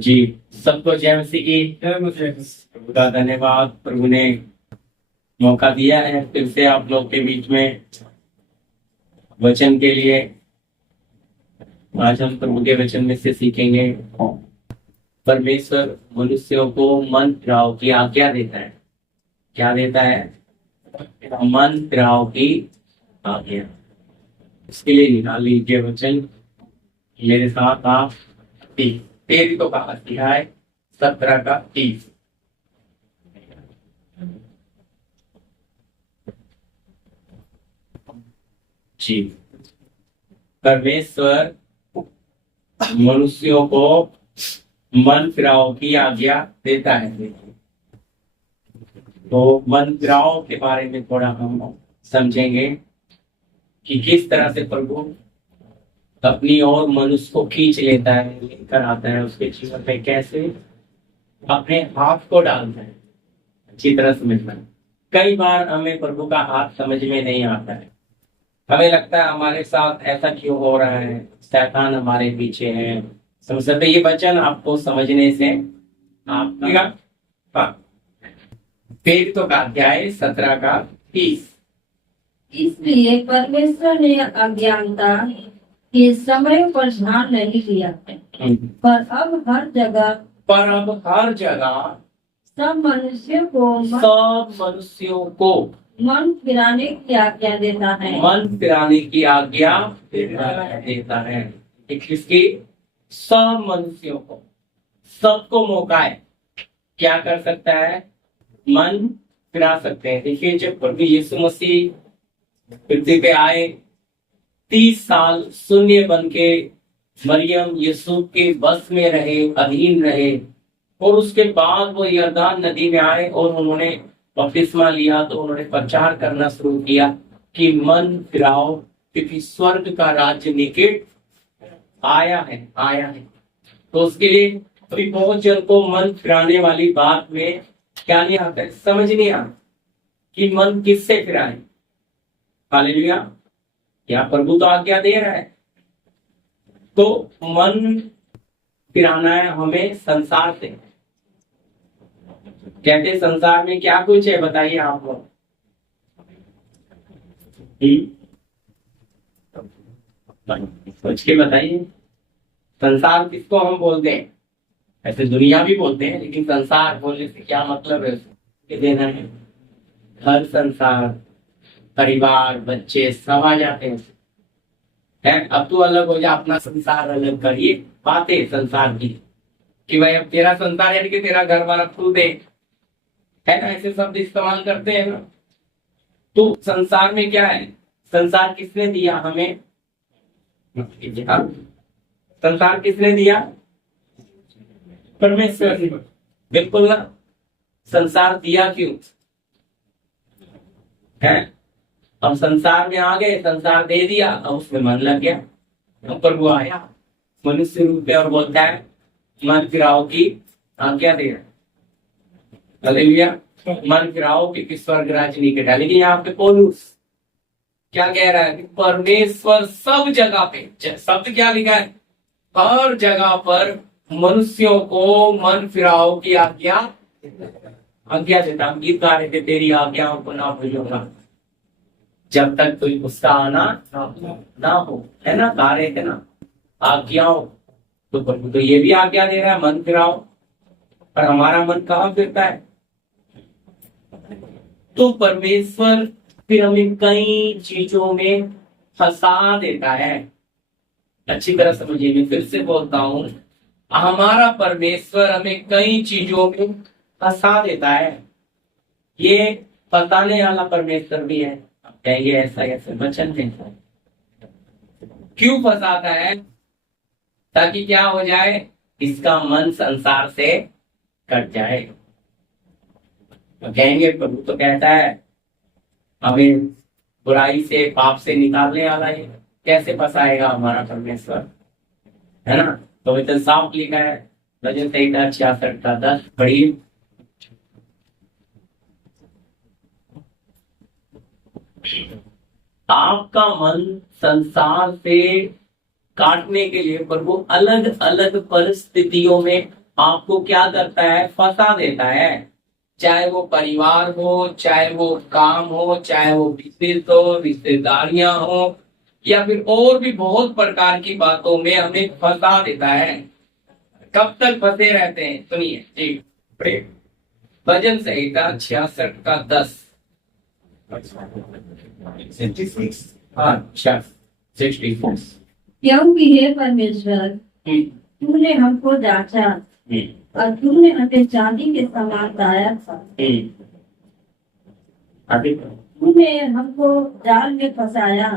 जी, सबको जय मसीह की। प्रभु का धन्यवाद, प्रभु ने मौका दिया है फिर से आप लोग के बीच में वचन के लिए। आज हम प्रभु के वचन में से सीखेंगे परमेश्वर मनुष्यों को मन फिराव की आज्ञा देता है। क्या देता है? मन फिराव की आज्ञा। इसके लिए निकाल लीजिए वचन मेरे साथ आप। 13 को कहा दिया है, 17 का 30। जी, परमेश्वर मनुष्यों को मन फिराव की आज्ञा देता है। तो मन फिराव के बारे में थोड़ा हम समझेंगे कि किस तरह से प्रभु अपनी ओर मनुष्य को खींच लेता है, लेकर आता है उसके जीवन में, कैसे अपने हाथ को डालता है। अच्छी तरह समझना। कई बार हमें प्रभु का हाथ समझ में नहीं आता है। हमें लगता है हमारे साथ ऐसा क्यों हो रहा है, शैतान हमारे पीछे है। समझ सकते ये वचन आपको समझने से आपका प्रेरितों का अध्याय 17 का 30। इसलिए परमेश्वर ने अज्ञानता के समय पर ध्यान नहीं दिया है, पर अब हर जगह सब मनुष्यों को मन फिराने की आज्ञा देता है। मन फिराने की आज्ञा देता है। किसकी? सब मनुष्यों को, सबको मौका है। क्या कर सकता है? मन फिरा सकते हैं। देखिए, जब प्रभु यीशु मसीह पृथ्वी पे आए, 30 साल शून्य बन के मरियम यीशु के बस में रहे, अधीन रहे, और उसके बाद वो यरदान नदी में आए और उन्होंने बपतिस्मा लिया। तो उन्होंने प्रचार करना शुरू किया कि मन फिराओ, क्योंकि स्वर्ग का राज्य निकट आया है। तो उसके लिए अभी बहुत जन को मन फिराने वाली बात में क्या नहीं आता है, समझ नहीं आता कि मन किससे फिराए। हालेलुया। क्या प्रभु तो आज्ञा दे रहा है। तो मन फिराना है हमें संसार से। कहते संसार में क्या कुछ है, बताइए आप लोग। सोच के बताइए। संसार किसको हम बोलते हैं? ऐसे दुनिया भी बोलते हैं, लेकिन संसार बोलने से क्या मतलब है? देना है हर संसार, परिवार, बच्चे सब आ जाते हैं। अब तू अलग हो जा, अपना संसार अलग करिए। बातें संसार की कि भाई अब तेरा संसार यानी कि तेरा घर वाला खुद है ना, ऐसे शब्द इस्तेमाल करते हैं ना। तो संसार में क्या है? संसार किसने दिया हमें? संसार किसने दिया? परमेश्वर ने। बिल्कुल ना। संसार दिया क्यों है? अब संसार में आ गए, संसार दे दिया, अब उसमें मन लग गया। अब प्रभु आया मनुष्य रूप में और बोलता है मन फिराओ की आज्ञा दे रहा। हालेलुया। मन फिराओ कि स्वर्ग राज्य निकट है। लेकिन यहाँ पे पौलुस क्या कह रहा है कि परमेश्वर सब जगह पे, शब्द क्या लिखा है? हर जगह पर मनुष्यों को मन फिराओ की आज्ञा देता। हम गीत गा रहे थे, तेरी आज्ञाओं को ना भूलूंगा जब तक कोई उसका आना ना हो, है ना। गा रहे थे ना आज्ञाओं। तो प्रभु तो ये भी आज्ञा दे रहा है मन फिराओ, पर हमारा मन कहाँ फिरता है? तो परमेश्वर फिर हमें कई चीजों में फंसा देता है। अच्छी तरह समझिए, मैं फिर से बोलता हूं, हमारा परमेश्वर हमें कई चीजों में फंसा देता है। ये फंसाने वाला परमेश्वर भी है। कहेंगे ऐसा ऐसे वचन देता है। क्यों फंसाता है? ताकि क्या हो जाए? इसका मन संसार से कट जाए। तो कहेंगे प्रभु तो कहता है हमें बुराई से, पाप से निकालने वाला है, कैसे फंसाएगा हमारा परमेश्वर, है ना। तो इतना साफ लिखा है भजन संहिता 66 का 10 पढ़िए। आपका मन संसार से काटने के लिए प्रभु अलग अलग परिस्थितियों में आपको क्या करता है, फंसा देता है। चाहे वो परिवार हो, चाहे वो काम हो, चाहे वो बिजनेस हो, रिश्तेदारियां हो, या फिर और भी बहुत प्रकार की बातों में हमें फंसा देता है। कब तक फंसे रहते हैं, सुनिए जी। भजन संहिता 66 का 10। अच्छा 64। क्योंकि हे परमेश्वर, तूने हमको जांचा और तूने हमें चांदी के समान लाया था। तूने हमको जाल में फंसाया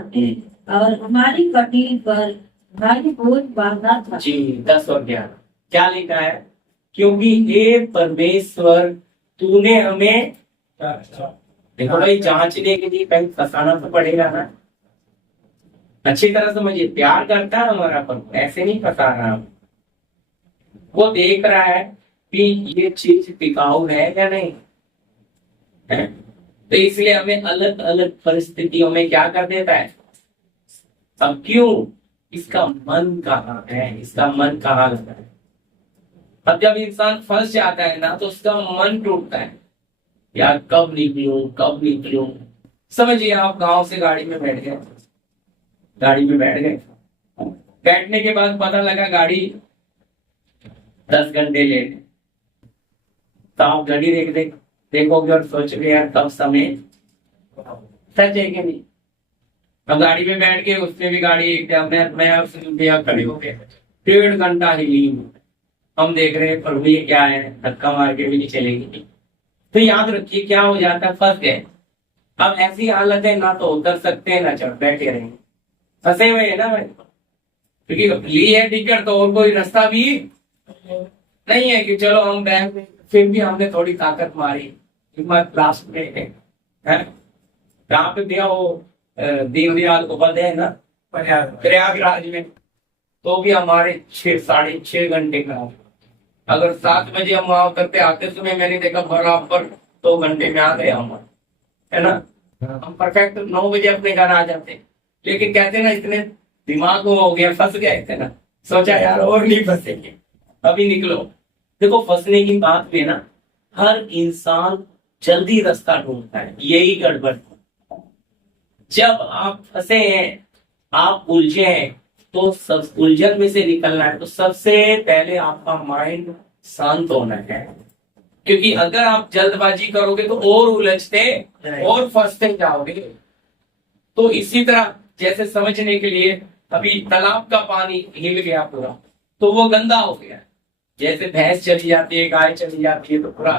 और हमारी कटील पर भारी बोझ बांधा था। जी 10 और 11 क्या लिखा है? क्योंकि हे परमेश्वर, तूने हमें, देखो भाई, जांचने के लिए कहीं फंसाना तो पड़ेगा ना। अच्छी तरह समझिए, प्यार करता है हमारा, पर ऐसे नहीं फंसा रहा। वो देख रहा है कि ये चीज टिकाऊ है या नहीं है? तो इसलिए हमें अलग अलग परिस्थितियों में क्या कर देता है। अब क्यों? इसका मन कहाँ है, इसका मन कहाँ लगा है। अब जब इंसान फंस जाता है ना, तो उसका मन टूटता है, यार कब निकलूं, कब निकलूं। समझिए, आप गांव से गाड़ी में बैठ गए, गाड़ी में बैठ गए, बैठने के बाद पता लगा गाड़ी 10 घंटे लेट। तो आप घड़ी देखोगे और सोचोगे यार कब समय, सच है कि नहीं। अब गाड़ी में बैठ के उसने भी गाड़ी मैं खड़ी हो गया, 1.5 घंटा हिली। हम देख रहे हैं प्रभु ये क्या है, धक्का मार के भी नहीं चलेगी। तो याद रखिए क्या हो जाता है, फंस गए। अब ऐसी हालत है, ना तो उतर सकते हैं ना चढ़, बैठे रहेंगे, फंसे हुए है ना भाई। क्योंकि ली है टिकट तो और कोई रास्ता भी नहीं है कि चलो हम बैंक में, फिर भी हमने थोड़ी ताकत मारी, हिम्मत लास्ट में है। कहाँ पे दिया वो दीनदयाल उपाध्याय है ना, प्रयागराज में। तो भी हमारे 6-6.5 घंटे का, अगर 7 बजे हम वहां करते आते समय मैंने देखा बराबर 2 घंटे में आ गए हम, है ना। हम परफेक्ट 9 बजे अपने घर आ जाते, लेकिन कहते ना इतने दिमाग में हो गया, फंस गए थे ना, सोचा यार और नहीं फंसेंगे, अभी निकलो। देखो फंसने की बात में ना, हर इंसान जल्दी रास्ता ढूंढता है, यही गड़बड़। जब आप फंसे हैं, आप उलझे हैं, तो सब उलझन में से निकलना है तो सबसे पहले आपका माइंड शांत होना है। क्योंकि अगर आप जल्दबाजी करोगे तो और उलझते और फंसते जाओगे। तो इसी तरह जैसे समझने के लिए, अभी तालाब का पानी हिल गया पूरा, तो वो गंदा हो गया। जैसे भैंस चली जाती है, गाय चली जाती है, तो पूरा,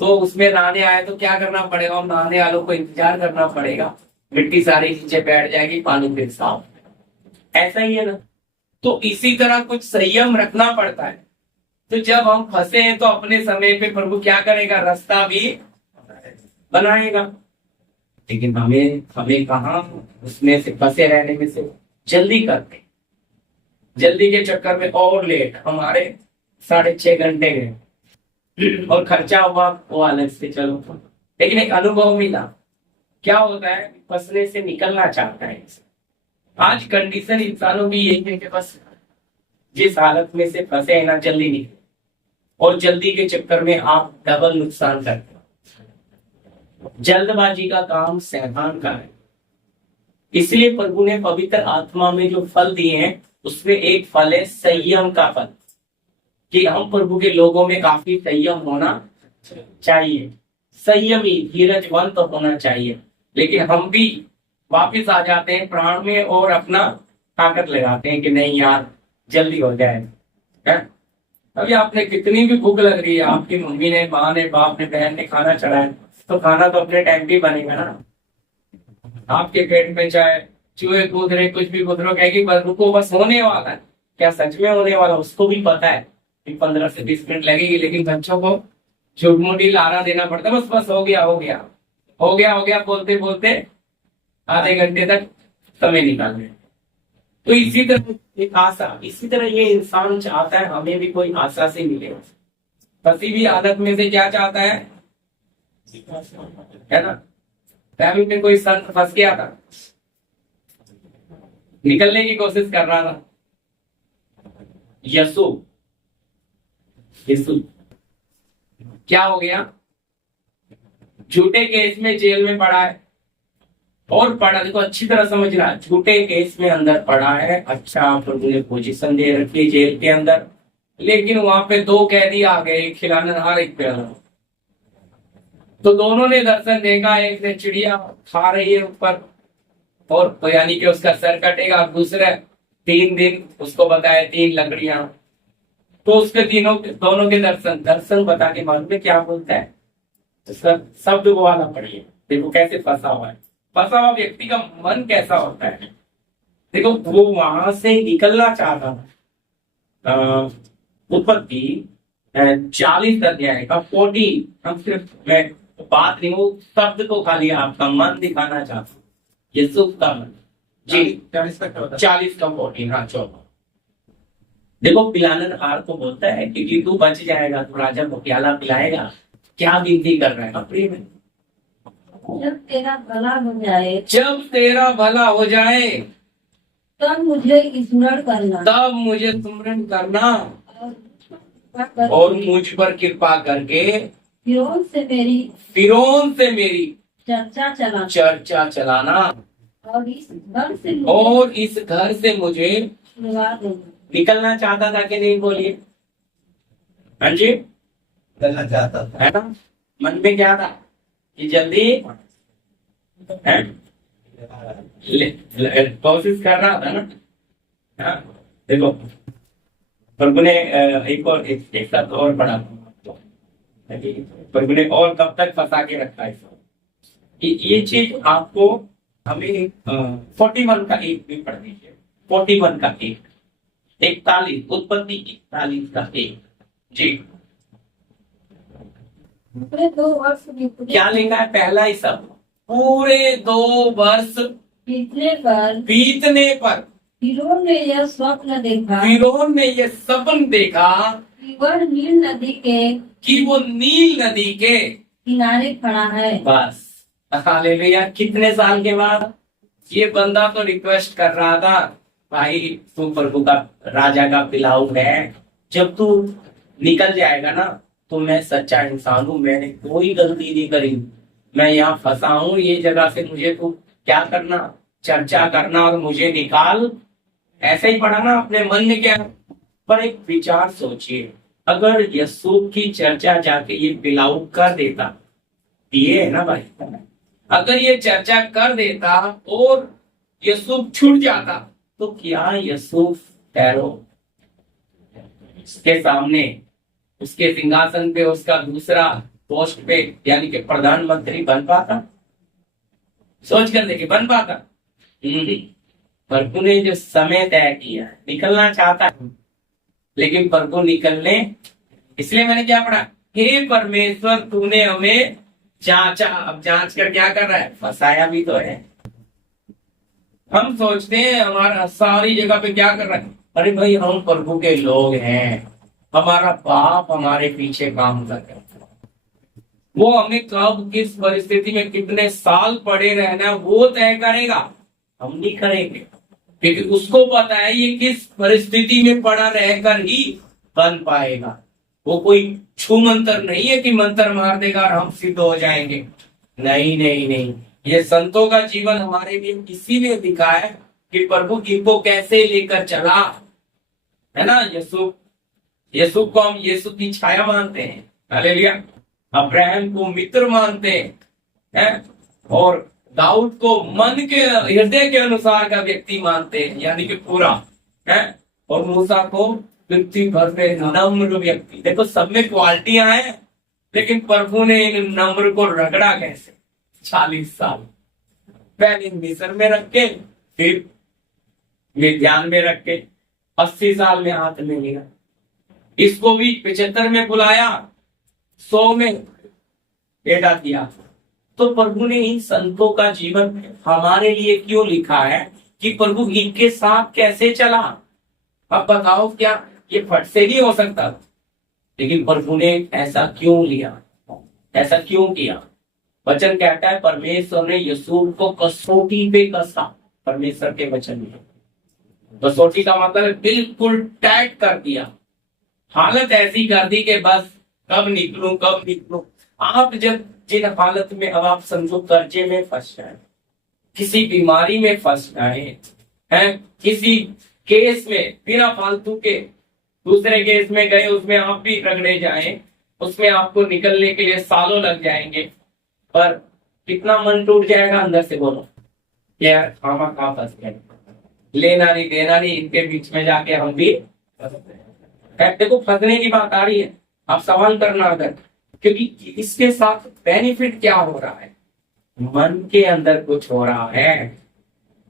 तो उसमें नहाने आए तो क्या करना पड़ेगा, हम नहाने वालों को इंतजार करना पड़ेगा, मिट्टी सारी नीचे बैठ जाएगी, पानी फिर साफ। ऐसा ही है ना। तो इसी तरह कुछ संयम रखना पड़ता है। तो जब हम फंसे हैं तो अपने समय पे प्रभु क्या करेगा, रास्ता भी बनाएगा। लेकिन हमें कहा उसमें से फंसे रहने में से जल्दी करते, जल्दी के चक्कर में और लेट, हमारे 6.5 घंटे गए और खर्चा हुआ वो अलग से। चलो, लेकिन एक अनुभव मिला। क्या होता है, फंसने से निकलना चाहता है। आज कंडीशन इंसानों की यही है कि बस जिस हालत में से फंसे हैं ना, जल्दी निकले, और जल्दी के चक्कर में आप डबल नुकसान करते हो। जल्दबाजी का काम शैतान का है। इसलिए प्रभु ने पवित्र आत्मा में जो फल दिए हैं, उसमें एक फल है संयम का फल, कि हम प्रभु के लोगों में काफी संयम होना चाहिए, संयमी धीरजवंत होना चाहिए। लेकिन हम भी वापिस आ जाते हैं प्राण में और अपना ताकत लगाते हैं कि नहीं यार जल्दी हो जाए, है? अभी आपने कितनी भी भूख लग रही है, आपकी मम्मी ने, माँ ने, बाप ने, बहन ने खाना चढ़ाया, तो खाना तो अपने टाइम पे बनेगा ना। आपके पेट में चाहे चूहे कूद रहे, कुछ भी कूद रहे, कहेगी बस रुको, बस होने वाला है। क्या सच में होने वाला? उसको भी पता है कि 15 से 20 मिनट लगेगी, लेकिन बच्चों को झूठ मूठी लारा देना पड़ता है। बस बस हो गया हो गया हो गया हो गया बोलते बोलते आधे घंटे तक समय निकाल गए। तो इसी तरह एक आशा, इसी तरह ये इंसान चाहता है हमें भी कोई आशा से मिले। फंसी भी हालत में से क्या चाहता है ना। फैमिली में कोई संत फंस गया था, निकलने की कोशिश कर रहा था। यसु यीशु क्या हो गया, झूठे केस में जेल में पड़ा है, और पढ़ा, देखो अच्छी तरह समझ रहा है, झूठे केस में अंदर पड़ा है। अच्छा, प्रभु ने पोजीशन दे रखी जेल के अंदर, लेकिन वहां पे दो कैदी आ गए, एक खिलानेहार एक प्याला। तो दोनों ने दर्शन देखा, एक ने चिड़िया खा रही है ऊपर, और तो यानी कि उसका सर कटेगा, दूसरे 3 दिन उसको बताया 3 लकड़ियां। तो उसके दोनों के दर्शन बता के मालूम में क्या बोलता है, तो शब्द वो वाला पढ़िए, देखो कैसे फंसा हुआ है। फंसा हुआ व्यक्ति का मन कैसा होता है, देखो वो वहां से निकलना चाहता था। उत्पत्ति 40 अध्याय का 14, हम सिर्फ मैं बात नहीं, वो शब्द को खाली आपका मन दिखाना चाहता हूँ, यीशु का मन जी। 40 का 14, हाँ 14। देखो पिलानहार को बोलता है कि तू बच जाएगा, तू राजा को प्याला पिलाएगा। क्या विनती कर रहा है अपने में, जब तेरा भला हो जाए, जब तेरा भला हो जाए तब मुझे स्मरण करना, तब मुझे स्मरण करना, और मुझ पर कृपा करके फिरौन से मेरी चर्चा चलाना, और इस घर से मुझे छुड़वा देना। निकलना चाहता था कि नहीं, बोलिए। हाँ जी, निकलना चाहता था, है ना, मन में क्या था कि जल्दी है? कोशिश कर रहा था ना। हाँ, देखो प्रभु ने एक साथ और पढ़ा, प्रभु ने और कब तक फंसा के रखा है कि ये चीज आपको हमें 41 का 1 भी पढ़ दीजिए। 41 का 1, 41, उत्पत्ति 41 का 1 जी। पूरे 2 वर्ष क्या लिखा है, पहला ही सब, पूरे 2 वर्ष बीतने पर फिरौन ने यह स्वप्न देखा, फिरौन ने यह सपन देखा कि वह नील नदी के कि वो नील नदी के किनारे खड़ा है। बस, हालेलुया। कितने साल के बाद ये बंदा तो रिक्वेस्ट कर रहा था, भाई तू प्रभु का राजा का पिलाऊ है, जब तू निकल जाएगा ना तो मैं सच्चा इंसान हूँ, मैंने कोई गलती नहीं करी, मैं यहाँ फंसा हूँ ये जगह से, मुझे तू क्या करना, चर्चा करना और मुझे निकाल। ऐसे ही पढ़ा ना अपने मन में क्या, पर एक विचार सोचिए, अगर यीशु की चर्चा जाके ये पिलाऊ कर देता, ये है ना भाई, अगर ये चर्चा कर देता और यीशु छूट जाता, तो क्या यीशु ठहरो उसके सामने, उसके सिंहासन पे, उसका दूसरा पोस्ट पे यानी कि प्रधानमंत्री बन पाता? सोच कर देखिए, बन पाता? प्रभु ने जो समय तय किया, निकलना चाहता है, लेकिन प्रभु निकलने, इसलिए मैंने क्या पढ़ा, हे परमेश्वर तूने हमें जांचा, अब जांच कर क्या कर रहा है, फंसाया भी तो है। हम सोचते हैं हमारा सारी जगह पे क्या कर रहा है, अरे भाई हम प्रभु के लोग हैं, हमारा बाप हमारे पीछे काम कर रहा है, वो हमें कब किस परिस्थिति में कितने साल पड़े रहना वो तय करेगा, हम नहीं करेंगे, क्योंकि उसको पता है ये किस परिस्थिति में पड़ा रहकर ही बन पाएगा। वो कोई छू मंत्र नहीं है कि मंत्र मार देगा और हम सिद्ध हो जाएंगे, नहीं नहीं नहीं। ये संतों का जीवन हमारे लिए इसीलिए दिखा है कि प्रभु इनको कैसे लेकर चला, है ना। यीशु को हम यीशु की छाया मानते हैं, हालेलुया। अब्राहम को मित्र मानते हैं, और दाऊद को मन के हृदय के अनुसार का व्यक्ति मानते हैं, यानी कि पूरा है, और मूसा को पृथ्वी भर पे नम्र व्यक्ति। देखो सब में क्वालिटियां हैं, लेकिन प्रभु ने इन नम्र को रगड़ा कैसे, 40 साल पहले मिस्र में रख के, फिर मिद्यान में रख के, 80 साल में हाथ में लिया, इसको भी 75 में बुलाया, 100 में बेटा दिया। तो प्रभु ने इन संतों का जीवन हमारे लिए क्यों लिखा है कि प्रभु इनके साथ कैसे चला। अब बताओ क्या ये फट से नहीं हो सकता, लेकिन प्रभु ने ऐसा क्यों लिया, ऐसा क्यों किया। वचन कहता है परमेश्वर ने यीशु को कसौटी पे कसा, परमेश्वर के वचन में कसौटी का मतलब बिल्कुल टाइट कर दिया, हालत ऐसी कर दी कि बस कब निकलूं कब निकलूं। आप जब जिन हालत में, अब आप समझो कर्जे में फंस जाए, किसी बीमारी में फंस जाए हैं, किसी केस में बिना फालतू के दूसरे केस में गए, उसमें आप भी रगड़े जाएं, उसमें आपको निकलने के लिए सालों लग जाएंगे, पर कितना मन टूट जाएगा अंदर से, बोलो यार खामा खा फंस गए, लेना नहीं देना नहीं, इनके बीच में जाके हम भी देखो फंसने की बात आ रही है। आप सवाल करना अगर, क्योंकि इसके साथ बेनिफिट क्या हो रहा है, मन के अंदर कुछ हो रहा है,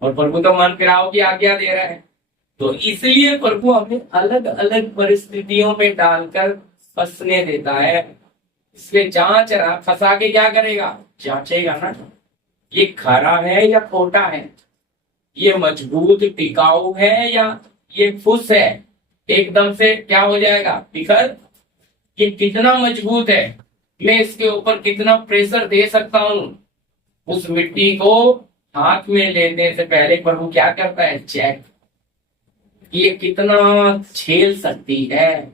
और प्रभु तो मन फिराव की आज्ञा दे रहा है। तो इसलिए प्रभु हमें अलग अलग परिस्थितियों में डालकर फंसने देता है, इसलिए जांच रहा, फंसा के क्या करेगा, जांचेगा ना, ये खरा है या खोटा है, ये मजबूत टिकाऊ है या ये फुस है, एकदम से क्या हो जाएगा बिखर, ये कितना मजबूत है, मैं इसके ऊपर कितना प्रेशर दे सकता हूं। उस मिट्टी को हाथ में लेने से पहले प्रभु क्या करता है, चेक, ये कितना झेल सकती है,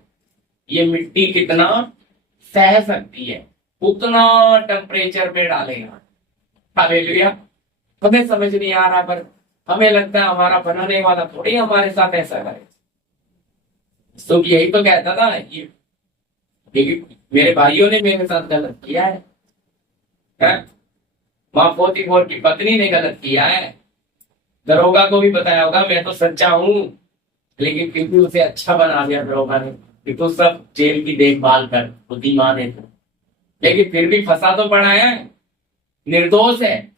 ये मिट्टी कितना सह सकती है, उतना टेम्परेचर पे डालेगा। हालेलुया। हमें समझ नहीं आ रहा, पर हमें लगता है हमारा बनाने वाला थोड़ी हमारे साथ ऐसा करे। तो यही तो कहता था ये, लेकिन मेरे भाइयों ने मेरे साथ गलत किया है? मां पोतीफोर की पत्नी ने गलत किया है, दरोगा को भी बताया होगा मैं तो सच्चा हूं, लेकिन फिर भी उसे अच्छा बना दिया दरोगा ने, क्योंकि सब जेल की देखभाल कर बुद्धिमान है, लेकिन फिर भी फंसा तो पड़ा है, निर्दोष है,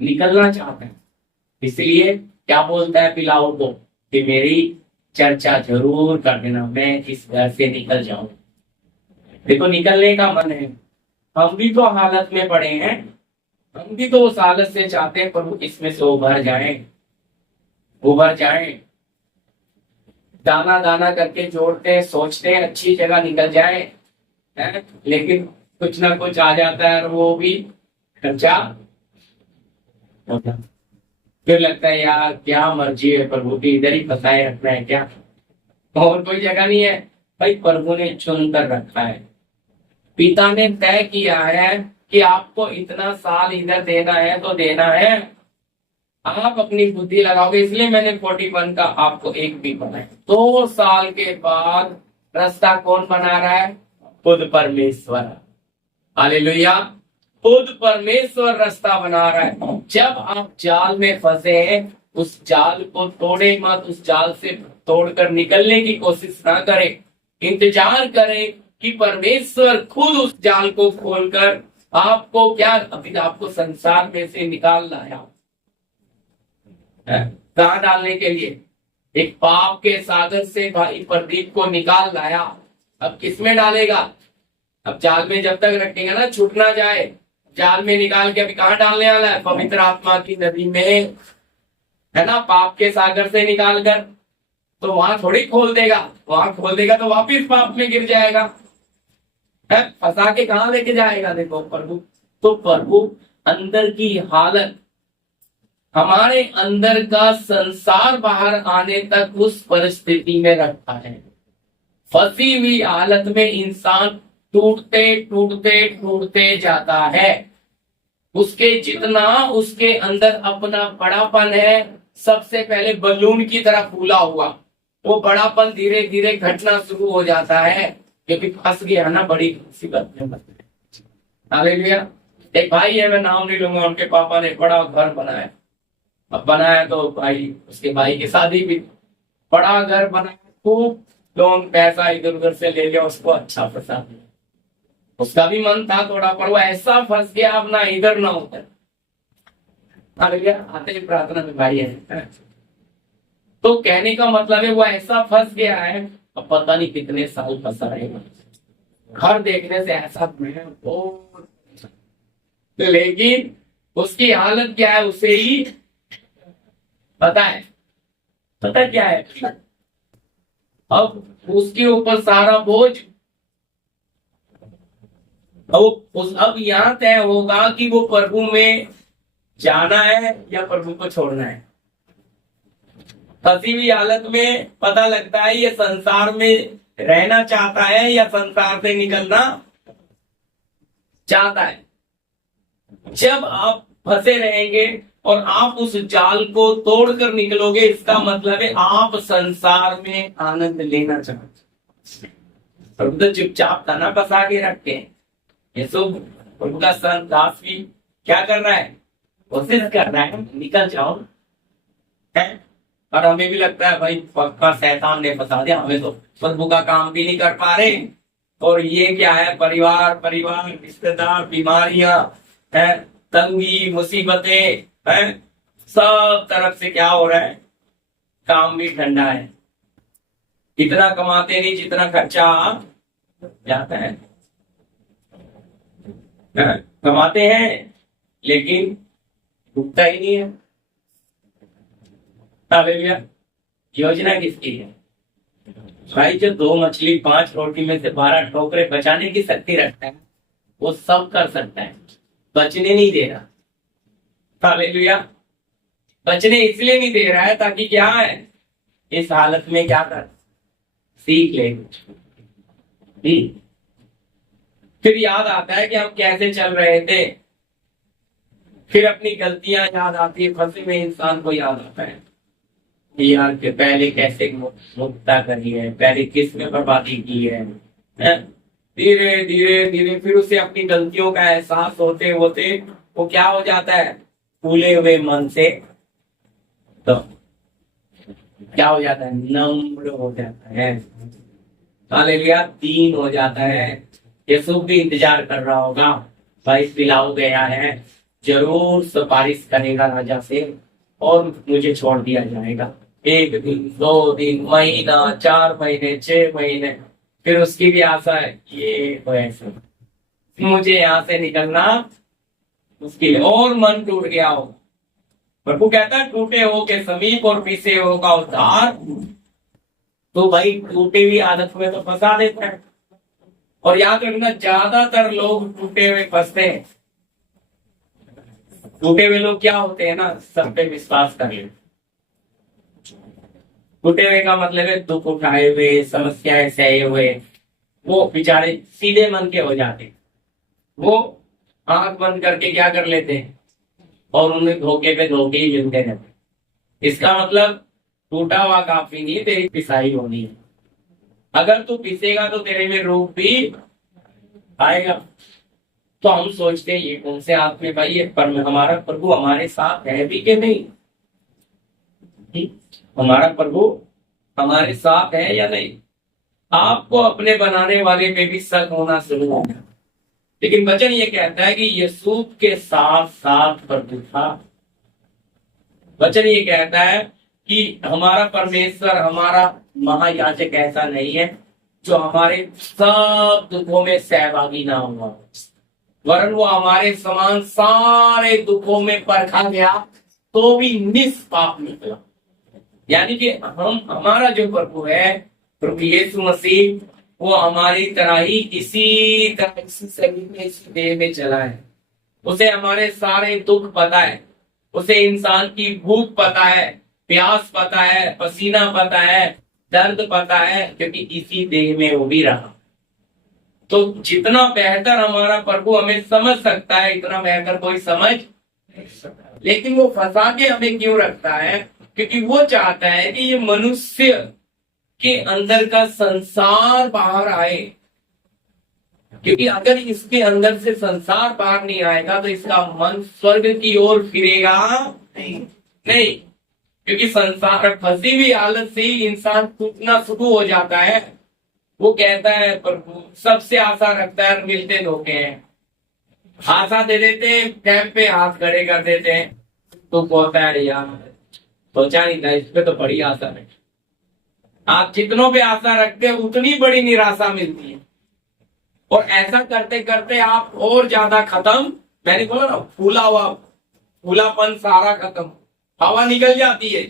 निकलना चाहता है, इसलिए क्या बोलता है पिलाओ को कि मेरी चर्चा जरूर कर देना, मैं इस घर से निकल जाऊं। देखो निकलने का मन है, हम भी तो हालत में पड़े हैं, हम भी तो उस हालत से चाहते हैं प्रभु इसमें से उभर जाएं, उभर जाएं, दाना दाना करके जोड़ते हैं, सोचते हैं अच्छी जगह निकल जाए, है? लेकिन कुछ ना कुछ आ जाता है और वो भी खर्चा होता है। फिर लगता है यार क्या मर्जी है प्रभु की, इधर ही फंसाए रखना है क्या, और कोई जगह नहीं है। भाई प्रभु ने चुन कर रखा है, पिता ने तय किया है कि आपको इतना साल इधर देना है तो देना है, आप अपनी बुद्धि लगाओगे, इसलिए मैंने 41 का आपको एक भी बनाया। 2 साल के बाद रास्ता कौन बना रहा है, खुद परमेश्वर। हालेलुया, खुद परमेश्वर रास्ता बना रहा है। जब आप जाल में फंसे, उस जाल को तोड़े मत, उस जाल से तोड़कर निकलने की कोशिश ना करें, इंतजार करें कि परमेश्वर खुद उस जाल को खोलकर आपको क्या, अभी आपको संसार में से निकाल लाया, कहाँ डालने के लिए, एक पाप के सागर से भाई प्रदीप को निकाल लाया, अब किसमें डालेगा, अब जाल में जब तक रखेगा ना छूट ना जाए, जाल में निकाल के अभी कहाँ डालने वाला है, पवित्र आत्मा की नदी में, है ना, पाप के सागर से निकाल कर, तो वहां थोड़ी खोल देगा, वहां खोल देगा तो वापिस पाप में गिर जाएगा, है, फंसा के कहाँ लेके जाएगा। देखो प्रभु, तो प्रभु अंदर की हालत, हमारे अंदर का संसार बाहर आने तक उस परिस्थिति में रखता है। फंसी हुई हालत में इंसान टूटते टूटते टूटते जाता है, उसके जितना उसके अंदर अपना बड़ापन है, सबसे पहले बलून की तरह फूला हुआ, वो बड़ापन धीरे धीरे घटना शुरू हो जाता है, क्योंकि फंस गया ना बड़ी मुसीबत में। हालेलुया। एक भाई है, मैं नाम नहीं लूंगा, उनके पापा ने बड़ा घर बनाया, अब बनाया तो भाई उसके भाई की शादी भी, बड़ा घर बनाया, खूब लोन पैसा इधर उधर से ले लिया, उसको अच्छा फंसा दिया, उसका भी मन था थोड़ा, पर वो ऐसा फंस गया अब ना इधर ना उधर। आते ही प्रार्थना में भाई है, तो कहने का मतलब है वो ऐसा फंस गया है, अब पता नहीं कितने साल फंसा रहेगा। घर देखने से ऐसा वो, लेकिन उसकी हालत क्या है उसे ही पता है, पता क्या है, अब उसके ऊपर सारा बोझ, अब यहाँ तय होगा कि वो प्रभु में जाना है या प्रभु को छोड़ना है। फंसी हुई हालत में पता लगता है ये संसार में रहना चाहता है या संसार से निकलना चाहता है? जब आप फंसे रहेंगे और आप उस जाल को तोड़कर निकलोगे, इसका मतलब है आप संसार में आनंद लेना चाहते। प्रभु तो चुपचाप तना फंसा के रखते हैं। ये सब उनका संत दास भी क्या कर रहा है? कोशिश कर रहा है निकल जाओ है। और हमें भी लगता है भाई पक्का शैतान ने फंसा दिया, हमें तो प्रभु का काम भी नहीं कर पा रहे। और ये क्या है? परिवार रिश्तेदार, बीमारियां है, तंगी, मुसीबतें है, सब तरफ से क्या हो रहा है? काम भी ठंडा है। इतना कमाते नहीं जितना खर्चा जाता है। कमाते हैं लेकिन रुकता ही नहीं है। हालेलुया। योजना किसकी है? भाई जो 2 मछली 5 रोटी में से 12 ठोकरे बचाने की शक्ति रखता है, वो सब कर सकता है, बचने नहीं दे रहा। हालेलुया। बचने इसलिए नहीं दे रहा है ताकि क्या है? इस हालत में क्या कर सीख ले। फिर याद आता है कि हम कैसे चल रहे थे, फिर अपनी गलतियां याद आती है। फंसे हुए इंसान को याद आता है यार के पहले कैसे मुक्ता करी है, पहले किस में बर्बादी की है। धीरे धीरे धीरे फिर उसे अपनी गलतियों का एहसास होते होते वो क्या हो जाता है? फूले हुए मन से तो क्या हो जाता है? नम्र हो जाता है। हालेलुया। दीन हो जाता है। यीशु भी इंतजार कर रहा होगा, भाई पिलाओ गया है, जरूर सिफारिश करेगा राजा से और मुझे छोड़ दिया जाएगा। 1 दिन 2 दिन, महीना, 4 महीने, 6 महीने, फिर उसकी भी आशा है ये तो ऐसे मुझे यहाँ से निकलना मुश्किल है। और मन टूट गया हो, प्रभु कहता है टूटे हो के समीप और पीछे हो का उद्धार। तो भाई टूटे हुई आदत में तो फंसा देता है। और याद रखना ज्यादातर लोग टूटे हुए फंसते हैं। टूटे हुए लोग क्या होते हैं ना, सब पे विश्वास कर लेते। टूटे हुए का मतलब है दुख उठाए हुए, समस्याएं सहे हुए, वो बेचारे सीधे मन के हो जाते। वो आंख बंद करके क्या कर लेते हैं और उन्हें धोखे पे धोखे ही मिलते रहते। इसका मतलब टूटा हुआ काफी नहीं, तेरी पिसाई होनी है। अगर तू पिसेगा तो तेरे में रूप भी आएगा। तो हम सोचते हैं ये कौन से हाथ में भाई है, पर हमारा प्रभु हमारे साथ है भी कि नहीं? हमारा प्रभु हमारे साथ है या नहीं? आपको अपने बनाने वाले पे भी शक होना शुरू हो गया। लेकिन वचन ये कहता है कि यीशु के साथ साथ प्रभु था। वचन ये कहता है कि हमारा परमेश्वर, हमारा महायाजक ऐसा नहीं है जो हमारे सब दुखों में सहभागी ना हुआ, वरन वो हमारे समान सारे दुखों में परखा गया तो भी निष्पाप निकला। यानी कि हमारा जो प्रभु है, प्रभु यीशु मसीह, वो हमारी तरह ही इसी तरह इसी शरीर में, इसी देह में चला है। उसे हमारे सारे दुख पता है, उसे इंसान की भूख पता है, प्यास पता है, पसीना पता है, दर्द पता है, क्योंकि इसी देह में वो भी रहा। तो जितना बेहतर हमारा प्रभु हमें समझ सकता है, इतना बेहतर कोई समझ नहीं सकता। लेकिन वो फंसा के हमें क्यों रखता है? क्योंकि वो चाहता है कि ये मनुष्य के अंदर का संसार बाहर आए। क्योंकि अगर इसके अंदर से संसार बाहर नहीं आएगा तो इसका मन स्वर्ग की ओर फिरेगा नहीं। क्योंकि संसार फंसी हुई हालत से ही इंसान टूटना शुरू हो जाता है। वो कहता है प्रभु सबसे आशा रखता है, मिलते धोखे हैं, आशा दे देते, टाइम पे हाथ खड़े कर देते हैं। तो बोलता है यार सोचा नहीं था, इस पे तो बड़ी आशा है। आप जितनों पे आशा रखते हैं उतनी बड़ी निराशा मिलती है। और ऐसा करते करते आप और ज्यादा खत्म, मैंने बोला ना, फूलापन सारा खत्म, हवा निकल जाती है।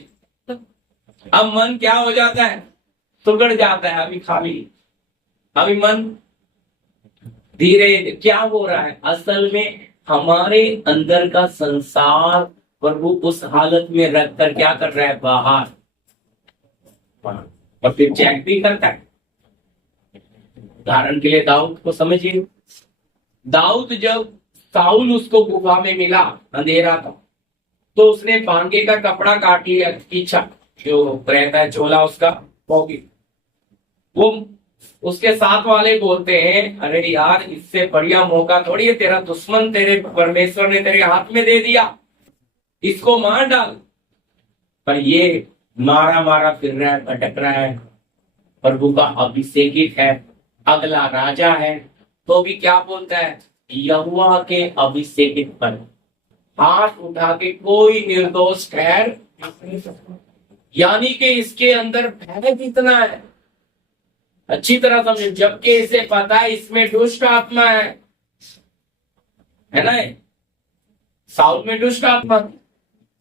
अब मन क्या हो जाता है? सुगड़ जाता है, अभी खाली, अभी मन धीरे क्या हो रहा है? असल में हमारे अंदर का संसार प्रभु उस हालत में रखकर क्या कर रहा है? बाहर। और फिर चेक भी करता है, उदाहरण के लिए दाऊद को समझिए। दाऊद जब साउल उसको गुफा में मिला, अंधेरा था, तो उसने बांगे का कपड़ा काट लिया, पीछा जो रहता है चोला उसका पॉकेट। वो उसके साथ वाले बोलते हैं, अरे यार इससे बढ़िया मौका थोड़ी है, तेरा दुश्मन तेरे परमेश्वर ने तेरे हाथ में दे दिया, इसको मार डाल। पर ये मारा मारा फिर रहा है, भटक रहा है, प्रभु का अभिषेकित है, अगला राजा है, तो भी क्या बोलता है, यहोवा के अभिषेकित पर हाथ उठा के कोई निर्दोष ठहर, यानी कि इसके अंदर भय कितना है, अच्छी तरह समझे। जबकि इसे पता है इसमें दुष्ट आत्मा है ना, साउल में दुष्ट आत्मा,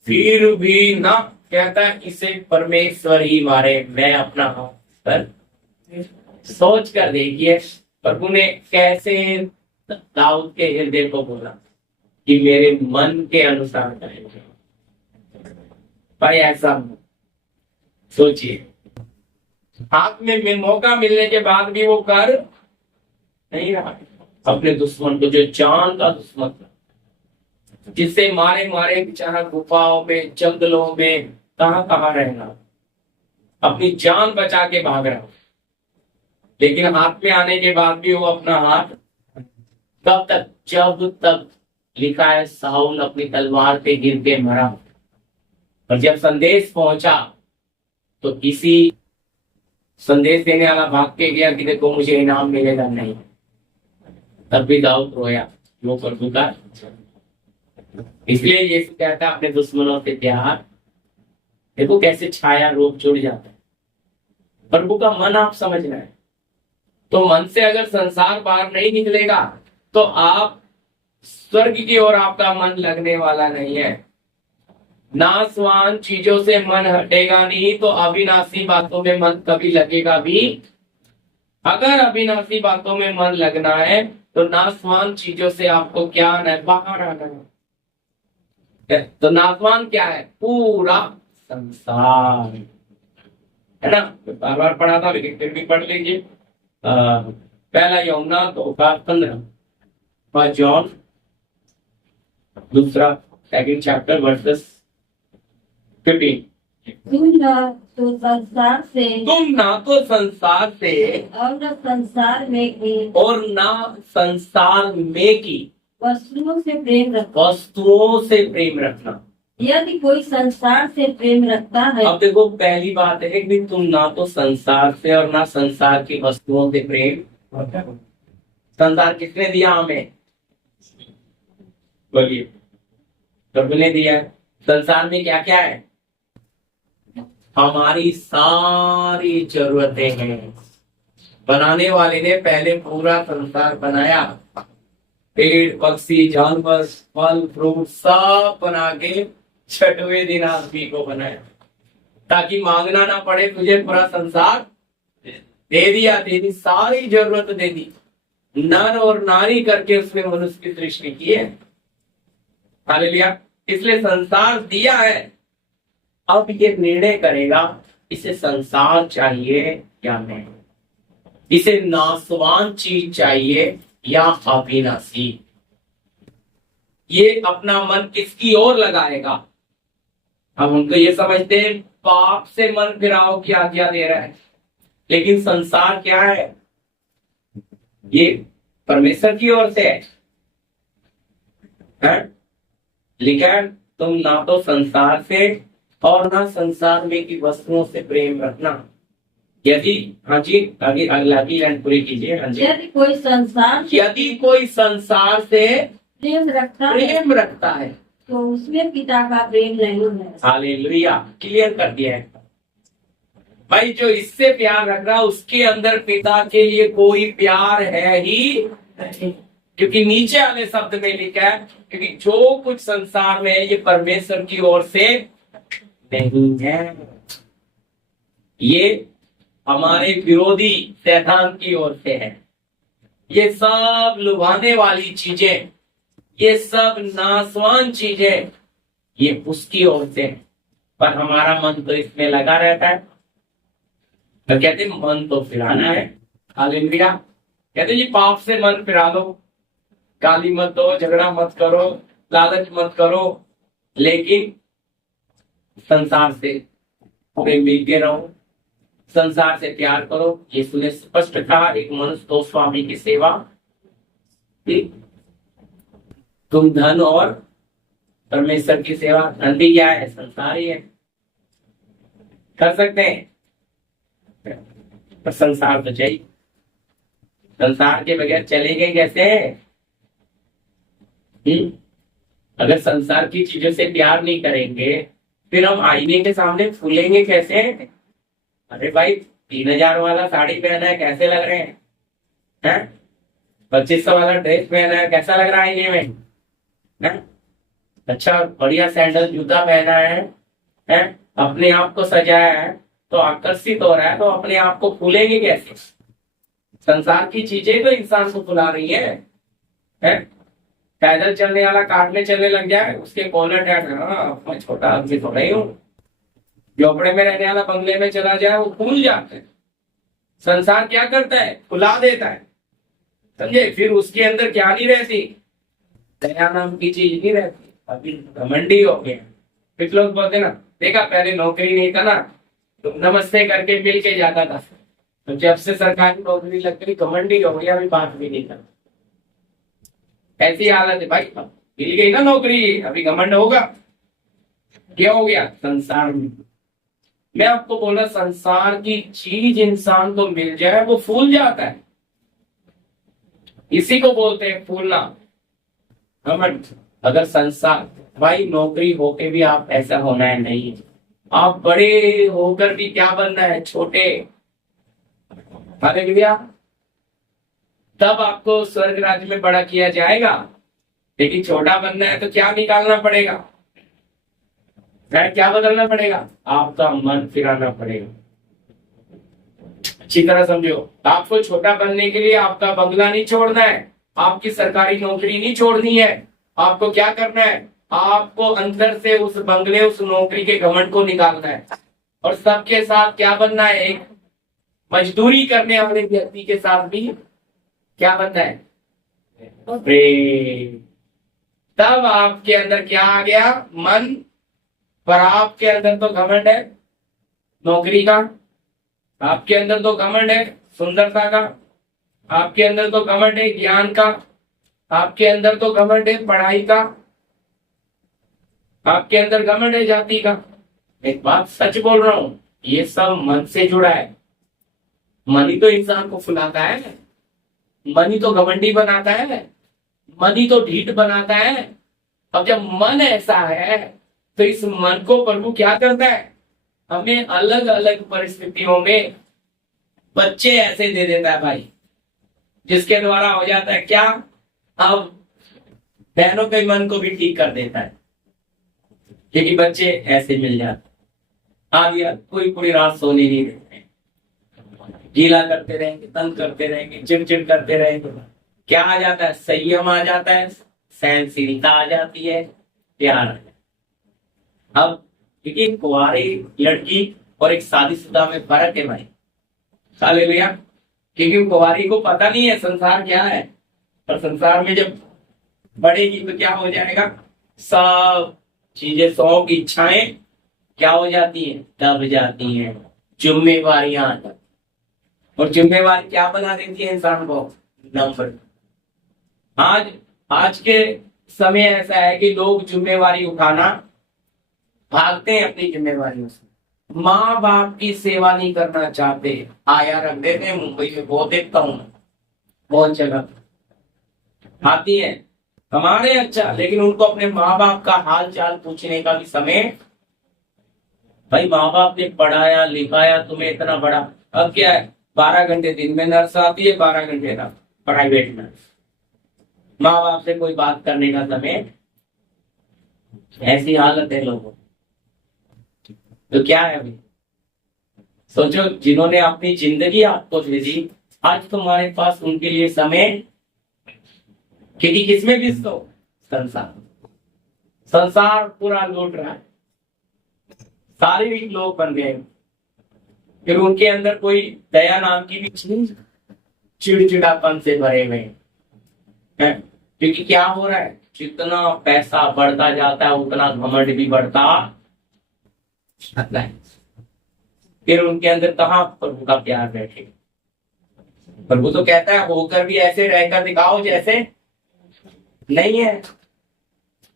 फिर भी ना कहता है इसे परमेश्वर ही मारे, मैं अपना हाथ पर। सोच कर देखिए प्रभु ने कैसे दाऊद के हृदय को बोला कि मेरे मन के अनुसार करेंगे। भाई ऐसा सोचिए, हाथ में मौका मिलने के बाद भी वो कर नहीं रहा। अपने दुश्मन को, जो जान का दुश्मन था, जिससे मारे मारे बेचारा गुफाओं में, जंगलों में, कहां रहना, अपनी जान बचा के भाग रहा, लेकिन हाथ में आने के बाद भी वो अपना हाथ, कब तक, जब तक लिखा है साउल अपनी तलवार पे गिर के मरा। और जब संदेश पहुंचा तो इसी संदेश देने वाला भाग के गया कि देखो मुझे इनाम मिलेगा, नहीं। तब भी दाऊद रोया, वो प्रभु का। इसलिए यीशु कहता है अपने दुश्मनों से प्यार, देखो कैसे छाया रूप जुड़ जाता है। प्रभु का मन आप समझ रहे हैं, तो मन से अगर संसार बाहर नहीं निकलेगा तो आप स्वर्ग की ओर आपका मन लगने वाला नहीं है। नाशवान चीजों से मन हटेगा नहीं तो अविनाशी बातों में मन कभी लगेगा भी। अगर अविनाशी बातों में मन लगना है तो नाशवान चीजों से आपको क्या आना है, बाहर आना है। तो नाशवान क्या है, पूरा संसार, है ना। बार बार पढ़ा था लेकिन फिर भी पढ़ लीजिए। पहला यूहन्ना 2:15, जॉन दूसरा सेकंड चैप्टर वर्सेस 15। तुम ना तो संसार से और न संसार में की वस्तुओं से प्रेम रखना। यदि कोई संसार से प्रेम रखता है। अब देखो पहली बात है कि तुम ना तो संसार से और ना संसार की वस्तुओं से प्रेम। संसार किसने दिया हमें, बोलिए, प्रभु ने दिया है। संसार में क्या क्या है, हमारी सारी जरूरतें हैं। बनाने वाले ने पहले पूरा संसार बनाया, पेड़ पक्षी जानवर फल फ्रूट सब बना के 6वें दिन आदमी को बनाया, ताकि मांगना ना पड़े, तुझे पूरा संसार दे दिया, दे दी, सारी जरूरत दे दी। नर और नारी करके उसने मनुष्य की सृष्टि की है। हालेलुया। इसलिए संसार दिया है, अब ये निर्णय करेगा इसे संसार चाहिए या नहीं, इसे नाशवान चीज चाहिए या अविनाशी। ये अपना मन किसकी ओर लगाएगा। अब हम तो ये समझते हैं पाप से मन फिराओ की आज्ञा दे रहा है, लेकिन संसार क्या है, ये परमेश्वर की ओर से है। लिखा है तुम ना तो संसार से और ना संसार में की वस्तुओं से प्रेम रखना। यदि, हाँ जी, आगे अगली लाइन पूरी कीजिए। हाँ जी, यदि कोई संसार से प्रेम रखता है तो उसमें पिता का प्रेम नहीं है। हालेलुया, क्लियर कर दिया है भाई। जो इससे प्यार रख रहा उसके अंदर पिता के लिए कोई प्यार है ही नहीं, क्योंकि नीचे वाले शब्द में लिखा है, क्योंकि जो कुछ संसार में है ये परमेश्वर की ओर से नहीं है, ये हमारे विरोधी शैतान की ओर से है। ये सब लुभाने वाली चीजें, ये सब नाशवान चीजें, ये उसकी ओर से है। पर हमारा मन तो इसमें लगा रहता है। तो कहते मन तो फिराना है। हालेलुया। कहते जी पाप से मन फिरा लो, गाली मत दो, झगड़ा मत करो, लालच मत करो, लेकिन संसार से प्रेम मिल के रहो, संसार से प्यार करो। यीशु ने स्पष्ट कहा, एक मनुष्य दो स्वामी की सेवा। तुम धन और परमेश्वर की सेवा, धन भी क्या है? संसार ही है, कर सकते हैं, पर संसार तो चाहिए। संसार के बगैर चलेंगे कैसे? अगर संसार की चीजों से प्यार नहीं करेंगे, फिर हम आईने के सामने फूलेंगे कैसे? अरे भाई 3000 वाला साड़ी पहना है, कैसे लग रहे हैं? 2500 वाला ड्रेस पहना है, कैसा लग रहा है आईने में? अच्छा बढ़िया सैंडल जूता पहना है, अपने आप को सजाया है, तो आकर्षित हो रहा है, तो अपने आप को फूलेंगे कैसे? संसार की चीजें तो इंसान को फुला रही है? पैदल चलने वाला कार में चलने लग जाए, उसके कॉलर टैग, हाँ मैं छोटा आदमी तो नहीं हूँ। झोपड़े में रहने वाला बंगले में चला जाए, वो फूल जाते हैं। संसार क्या करता है? फुला देता है, समझे? फिर उसके अंदर क्या नहीं रहती? दया नाम की चीज नहीं रहती। अभी घमंडी हो गए। कुछ लोग बोलते ना, देखा पहले नौकरी नहीं था ना, तो नमस्ते करके मिल के जाता था, तो जब से सरकारी नौकरी लग गई घमंडी हो गया, अभी बात भी नहीं करता। ऐसी हालत है भाई, मिल गई ना नौकरी, अभी घमंड होगा। क्या हो गया? संसार में। मैं आपको बोला, संसार की चीज इंसान को मिल जाए वो फूल जाता है, इसी को बोलते हैं फूलना, घमंड। अगर संसार, भाई नौकरी होके भी आप ऐसा होना है नहीं, आप बड़े होकर भी क्या बनना है? छोटे। हालेलुया। तब आपको स्वर्ग राज्य में बड़ा किया जाएगा। लेकिन छोटा बनना है तो क्या निकालना पड़ेगा? क्या बदलना पड़ेगा? आपका मन फिराना पड़ेगा। अच्छी तरह समझो, आपको छोटा बनने के लिए आपका बंगला नहीं छोड़ना है, आपकी सरकारी नौकरी नहीं छोड़नी है। आपको क्या करना है? आपको अंदर से उस बंगले, उस नौकरी के घमंड को निकालना है, और सबके साथ क्या बनना है? एक मजदूरी करने वाले व्यक्ति के साथ भी क्या बनना है? प्रेम। तब आपके अंदर क्या आ गया? मन। पर आपके अंदर तो घमंड है नौकरी का, आपके अंदर तो घमंड है सुंदरता का, आपके अंदर तो घमंड है ज्ञान का, आपके अंदर तो घमंड है पढ़ाई का, आपके अंदर घमंड है जाति का। एक बात सच बोल रहा हूं, ये सब मन से जुड़ा है। मन ही तो इंसान को फुलाता है, मन ही तो घमंडी बनाता है, मन ही तो ढीठ बनाता है। अब जब मन ऐसा है, तो इस मन को प्रभु क्या करता है? हमें अलग अलग परिस्थितियों में बच्चे ऐसे दे देता है भाई, जिसके द्वारा हो जाता है क्या? अब बहनों के मन को भी ठीक कर देता है, क्योंकि बच्चे ऐसे मिल जाते। आगे कोई पूरी रात सोने नहीं देते, गीला करते रहेंगे, तंग करते रहेंगे, चिड़चिड़ करते रहेंगे। क्या आ जाता है? संयम आ जाता है, सहनशीलता आ जाती है, प्यार आ जाता है। अब क्योंकि कुंवारी लड़की और एक शादीशुदा में फर्क है भाई। हालेलुया। क्योंकि कुंवारी को पता नहीं है संसार क्या है, और संसार में जब बढ़ेगी तो क्या हो जाएगा? सब चीजें, शौक, इच्छाएं क्या हो जाती हैं? दब जाती हैं। जिम्मेवारियां आ जाती, और जिम्मेवारी क्या बना देती है इंसान को? नंबर। आज के समय ऐसा है कि लोग जिम्मेवारी उठाना भागते हैं अपनी जिम्मेवारियों से। माँ बाप की सेवा नहीं करना चाहते, आया रख देते हैं। मुंबई में बहुत देखता हूं, बहुत जगह आती है, कमा रहे अच्छा, लेकिन उनको अपने माँ बाप का हाल चाल पूछने का भी समय। भाई माँ बाप ने पढ़ाया लिखाया तुम्हें इतना बड़ा, अब क्या है? 12 घंटे दिन में नर्स आती है, 12 घंटे रात प्राइवेट नर्स। माँ बाप से कोई बात करने का समय। ऐसी हालत है लोगों। तो क्या है अभी? सोचो, जिन्होंने अपनी जिंदगी आपको दे दी, आज तुम्हारे पास उनके लिए समय, क्योंकि किसमें व्यस्त हो? संसार। संसार पूरा लूट रहा है, शारीरिक लोग बन गए, फिर उनके अंदर कोई दया नाम की भी चीज चिड़चिड़ापन से भरे हुए हैं। क्योंकि क्या हो रहा है, जितना पैसा बढ़ता जाता है उतना घमंड भी बढ़ता जाता है। फिर उनके अंदर कहाँ प्रभु का प्यार बैठे। प्रभु तो कहता है होकर भी ऐसे रहकर दिखाओ जैसे नहीं है।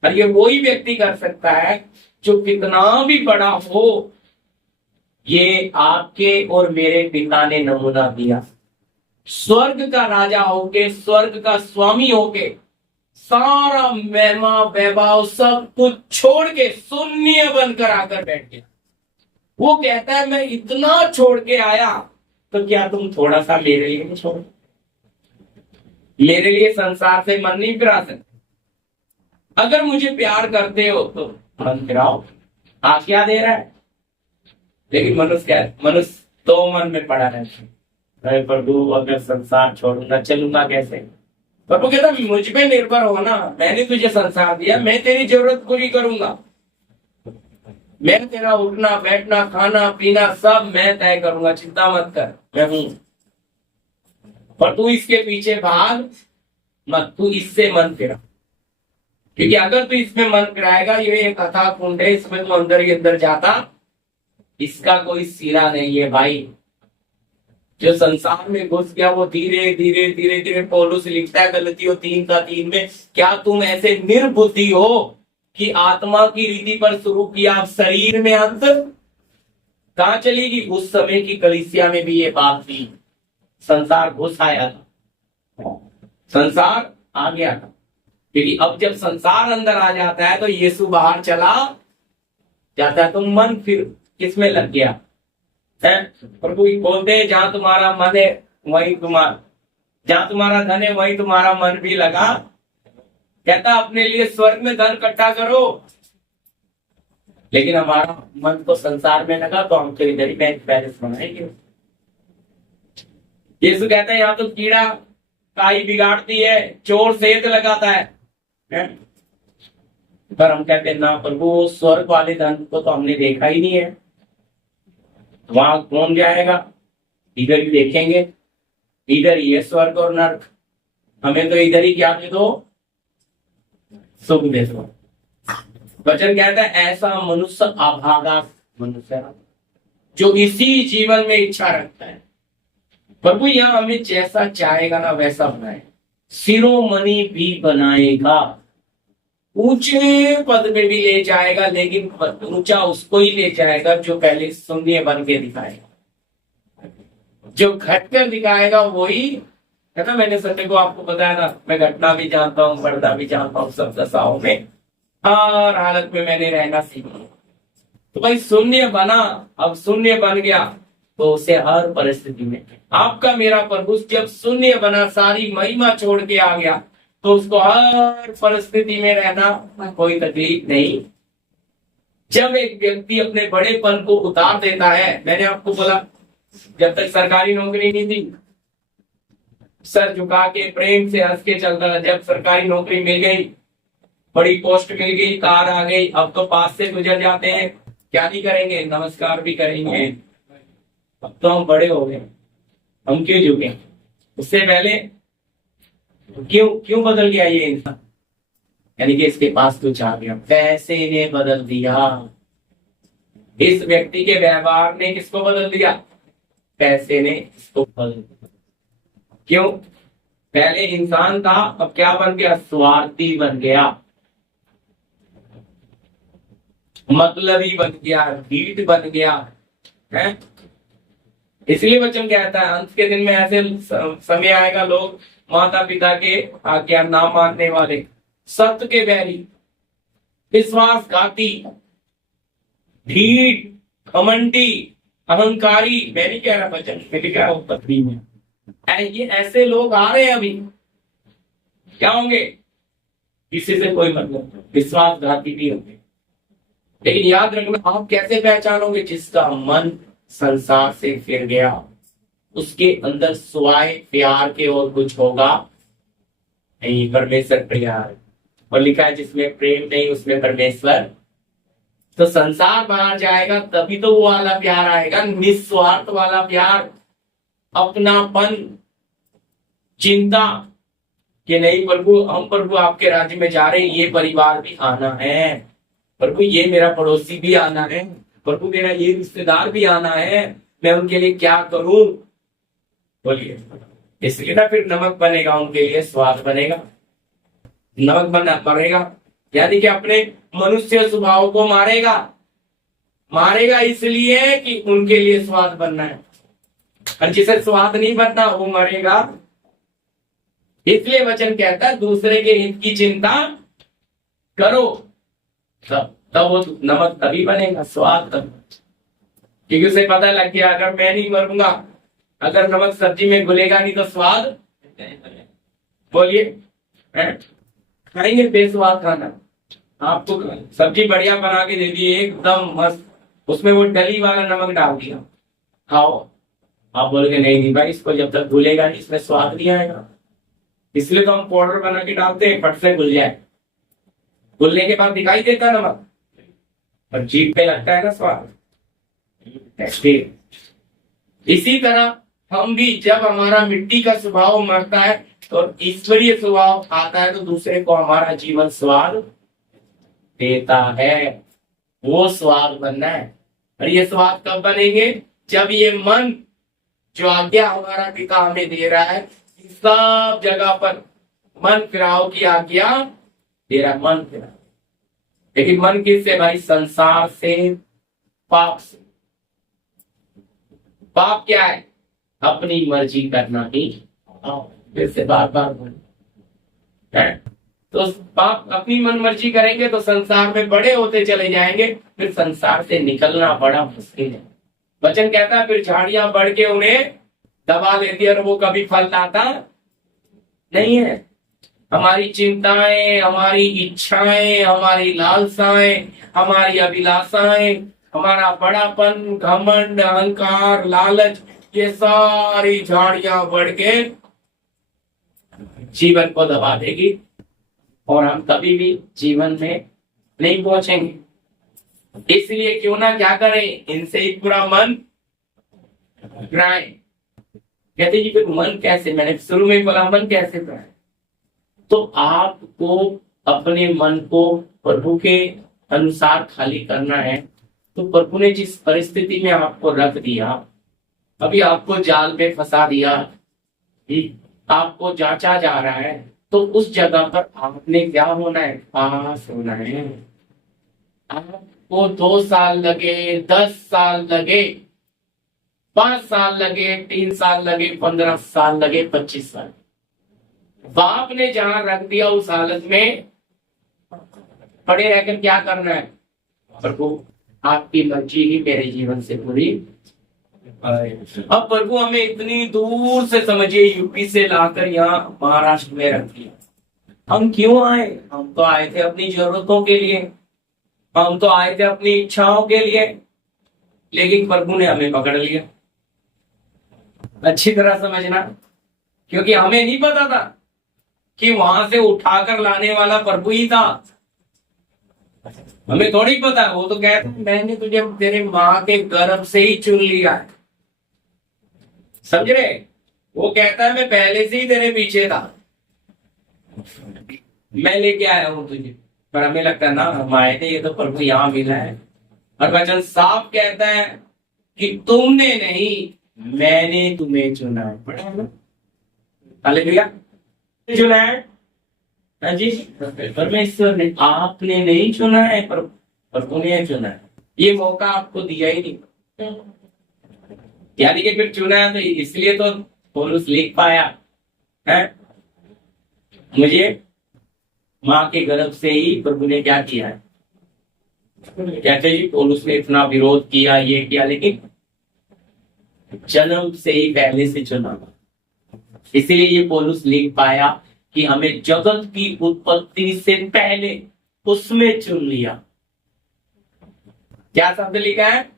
और ये वही व्यक्ति कर सकता है जो कितना भी बड़ा हो। ये आपके और मेरे पिता ने नमूना दिया। स्वर्ग का राजा होके, स्वर्ग का स्वामी होके, सारा महिमा वैभव सब कुछ छोड़ के शून्य बनकर आकर बैठ गया। वो कहता है मैं इतना छोड़ के आया, तो क्या तुम थोड़ा सा मेरे लिए नहीं छोड़ो? मेरे लिए संसार से मन नहीं फिरा सकते। अगर मुझे प्यार करते हो तो मन फिराओ, आज्ञा दे रहा है। लेकिन मनुष्य क्या है, मनुष्य तो मन में पड़ा रहता है, अरे प्रभु अगर संसार छोड़ूंगा चलूंगा कैसे? प्रभु कहता मुझ पे निर्भर हो ना, मैंने तुझे संसार दिया, मैं तेरी जरूरत पूरी करूंगा। मैं तेरा उठना बैठना खाना पीना सब मैं तय करूंगा, चिंता मत कर, मैं हूं। पर तू इसके पीछे भाग मत, तू इससे मन फिरा। क्योंकि अगर तू इसमें मन फिराएगा, ये एक अथाह कुंड है, इसमें तू अंदर ही अंदर जाता, इसका कोई सिरा नहीं है भाई। जो संसार में घुस गया वो धीरे धीरे धीरे धीरे, पौलुस लिखता है गलतियों 3:3 में, क्या तुम ऐसे निर्बुद्धि हो कि आत्मा की रीति पर शुरू किया अब शरीर में अंत कहां चलेगी? उस समय की कलीसिया में भी ये बात थी। संसार घुस आया था, संसार आ गया था। क्योंकि अब जब संसार अंदर आ जाता है तो यीशु बाहर चला जाता है, तो मन फिर किसमें लग गया है? प्रभु बोलते हैं जहां तुम्हारा मन है वहीं जहां तुम्हारा धन है वहीं तुम्हारा मन भी लगा। कहता अपने लिए स्वर्ग में धन इकट्ठा करो, लेकिन हमारा मन तो संसार में लगा, तो हम तो इधर ही बैंक बैलेंस बनाएंगे। यीशु कहता है यहाँ तो कीड़ा काई बिगाड़ती है, चोर सेंध लगाता है। पर हम कहते हैं ना प्रभु, स्वर्ग वाले धन को तो हमने देखा ही नहीं है, वहां कौन जाएगा? इधर ही देखेंगे, इधर ही है स्वर्ग और नर्क, हमें तो इधर ही क्या दे दो, सुख दे दो। वचन कहता है ऐसा मनुष्य अभागा मनुष्य जो इसी जीवन में इच्छा रखता है। प्रभु यहाँ हमें जैसा चाहेगा ना वैसा बनाए, शिरोमणि भी बनाएगा, ऊंचे पद में भी ले जाएगा, लेकिन ऊंचा उसको ही ले जाएगा जो पहले शून्य बन के दिखाएगा। जो घटकर दिखाएगा वही है ना। मैंने संडे को आपको बताया ना, मैं घटना भी जानता हूँ, पर्दा भी जानता हूँ, सब दशाओं में हर हालत में मैंने रहना सीखा। तो भाई शून्य बना, अब शून्य बन गया तो उसे हर परिस्थिति में, आपका मेरा प्रभु जब शून्य बना, सारी महिमा छोड़ के आ गया, तो उसको हर परिस्थिति में रहना कोई तकलीफ नहीं। जब एक व्यक्ति अपने बड़ेपन को उतार देता है, मैंने आपको बोला जब तक सरकारी नौकरी नहीं थी सर झुका के प्रेम से हंस के चलता था। जब सरकारी नौकरी मिल गई, बड़ी पोस्ट मिल गई, कार आ गई, अब तो पास से गुजर जाते हैं, क्या नहीं करेंगे, नमस्कार भी करेंगे। अब तो हम बड़े हो गए, हम क्यों झुके? उससे पहले क्यों बदल गया ये इंसान? यानी कि इसके पास कुछ आ गया, पैसे ने बदल दिया। इस व्यक्ति के व्यवहार ने किसको बदल दिया? पैसे ने इसको बदल दिया। क्यों? पहले इंसान था, अब क्या बन गया? स्वार्थी बन गया, मतलबी बन गया, ढीठ बन गया है। इसलिए वचन कहता है अंत के दिन में ऐसे समय आएगा, लोग माता पिता के आज्ञा ना मानने वाले, सत्य के बैरी, विश्वासघाती, ढीठ, घमंडी, अहंकारी। मैं नहीं कह रहा वचन, मैं लिखा है पत्री में, ये ऐसे लोग आ रहे हैं। अभी क्या होंगे? किसी से कोई मतलब, विश्वासघाती भी होंगे। लेकिन याद रखना, आप कैसे पहचानोगे? जिसका मन संसार से फिर गया, उसके अंदर स्वाय प्यार के और कुछ होगा नहीं, परमेश्वर प्यार। और लिखा है जिसमें प्रेम नहीं उसमें परमेश्वर। तो संसार बाहर जाएगा तभी तो वो वाला प्यार आएगा, निस्वार्थ वाला प्यार, अपनापन, चिंता कि नहीं प्रभु, हम प्रभु आपके राज्य में जा रहे हैं, ये परिवार भी आना है प्रभु, ये मेरा पड़ोसी भी आना है प्रभु, मेरा ये रिश्तेदार भी आना है, मैं उनके लिए क्या करूं? बोलिए। इसलिए ना फिर नमक बनेगा, उनके लिए स्वाद बनेगा, नमक बनेगा, यानी कि अपने मनुष्य स्वभाव को मारेगा इसलिए कि उनके लिए स्वाद बनना है, और जिसे स्वाद नहीं बनना वो मरेगा। इसलिए वचन कहता है दूसरे के हित की चिंता करो, तब वो नमक तभी बनेगा, स्वाद तब, क्योंकि उसे पता लग गया अगर मैं नहीं मरूंगा, अगर नमक सब्जी में घुलेगा नहीं तो स्वाद, बोलिए, खाएंगे बेस्वाद खाना। आपको सब्जी बढ़िया बना के दे दी एकदम मस्त, उसमें वो डली वाला नमक डाल दिया, खाओ, आप बोलोगे नहीं भाई, इसको जब तक घुलेगा नहीं इसमें स्वाद नहीं आएगा। इसलिए तो हम पाउडर बना के डालते हैं, फट से घुल जाए, घुलने के बाद दिखाई देता नमक, और जीभ पे लगता है ना स्वाद। इसी तरह हम भी, जब हमारा मिट्टी का स्वभाव मरता है तो ईश्वरीय स्वभाव आता है, तो दूसरे को हमारा जीवन स्वाद देता है। वो स्वाद बनना है, और ये स्वाद कब बनेंगे? जब ये मन जो आज्ञा हमारा पिता हमें दे रहा है, सब जगह पर मन फिराओ की आज्ञा दे रहा है, मन फिराओ। लेकिन मन किससे भाई? संसार से, पाप से। पाप क्या है? अपनी मर्जी करना ही, फिर से बार बार बोल, तो पाप अपनी मन मर्जी करेंगे तो संसार में बड़े होते चले जाएंगे, फिर संसार से निकलना बड़ा मुश्किल है। वचन कहता है फिर झाड़ियां बढ़ के उन्हें दबा देती है, और वो कभी फल लाता नहीं है। हमारी चिंताएं, हमारी इच्छाएं, हमारी लालसाएं, हमारी अभिलाषाएं, हमारा बड़ापन, घमंड, अहंकार, लालच, ये सारी झाड़ियां बढ़ के जीवन को दबा देगी, और हम कभी भी जीवन में नहीं पहुंचेंगे। इसलिए क्यों ना क्या करें, इनसे ही पूरा मन फिराए। कहते जी फिर मन कैसे? मैंने शुरू में बोला मन कैसे फिराए? तो आपको अपने मन को प्रभु के अनुसार खाली करना है। तो प्रभु ने जिस परिस्थिति में आपको रख दिया, अभी आपको जाल में फंसा दिया, आपको जांचा जा रहा है, तो उस जगह पर आपने क्या होना है? पास होना है। आपको 2 साल लगे, 10 साल लगे, 5 साल लगे, 3 साल लगे, 15 साल लगे, 25 साल, बाप ने जहां रख दिया उस हालत में पड़े रहकर क्या करना है? प्रभु आपकी मर्जी ही मेरे जीवन से पूरी। अब प्रभु हमें इतनी दूर से, समझिए यूपी से लाकर यहाँ महाराष्ट्र में रख दिया। हम क्यों आए? हम तो आए थे अपनी जरूरतों के लिए, हम तो आए थे अपनी इच्छाओं के लिए, लेकिन प्रभु ने हमें पकड़ लिया। अच्छी तरह समझना, क्योंकि हमें नहीं पता था कि वहां से उठाकर लाने वाला प्रभु ही था। हमें थोड़ी पता, वो तो कहते मैंने तुझे तेरे माँ के गर्भ से ही चुन लिया है, समझ रहे? वो कहता है मैं पहले से ही तेरे पीछे था, मैं लेके आया हूं तुझे। पर हमें लगता है ना हम आए थे, ये तो प्रभु यहाँ मिला है। और वचन साफ कहता है कि तुमने नहीं, मैंने तुम्हें चुना है। हालेलुया, चुना है हाँ जी, परमेश्वर ने, आपने नहीं चुना है, पर प्रभु ने चुना है। ये मौका आपको दिया ही नहीं, यानी कि फिर चुना है तो इसलिए तो पौलुस लिख पाया है, मुझे माँ के गर्भ से ही प्रभु ने क्या किया है। कहते जी पौलुस ने इतना विरोध किया, ये किया, लेकिन जन्म से ही पहले से चुना, इसीलिए ये पौलुस लिख पाया कि हमें जगत की उत्पत्ति से पहले उसमें चुन लिया। क्या शब्द लिखा है?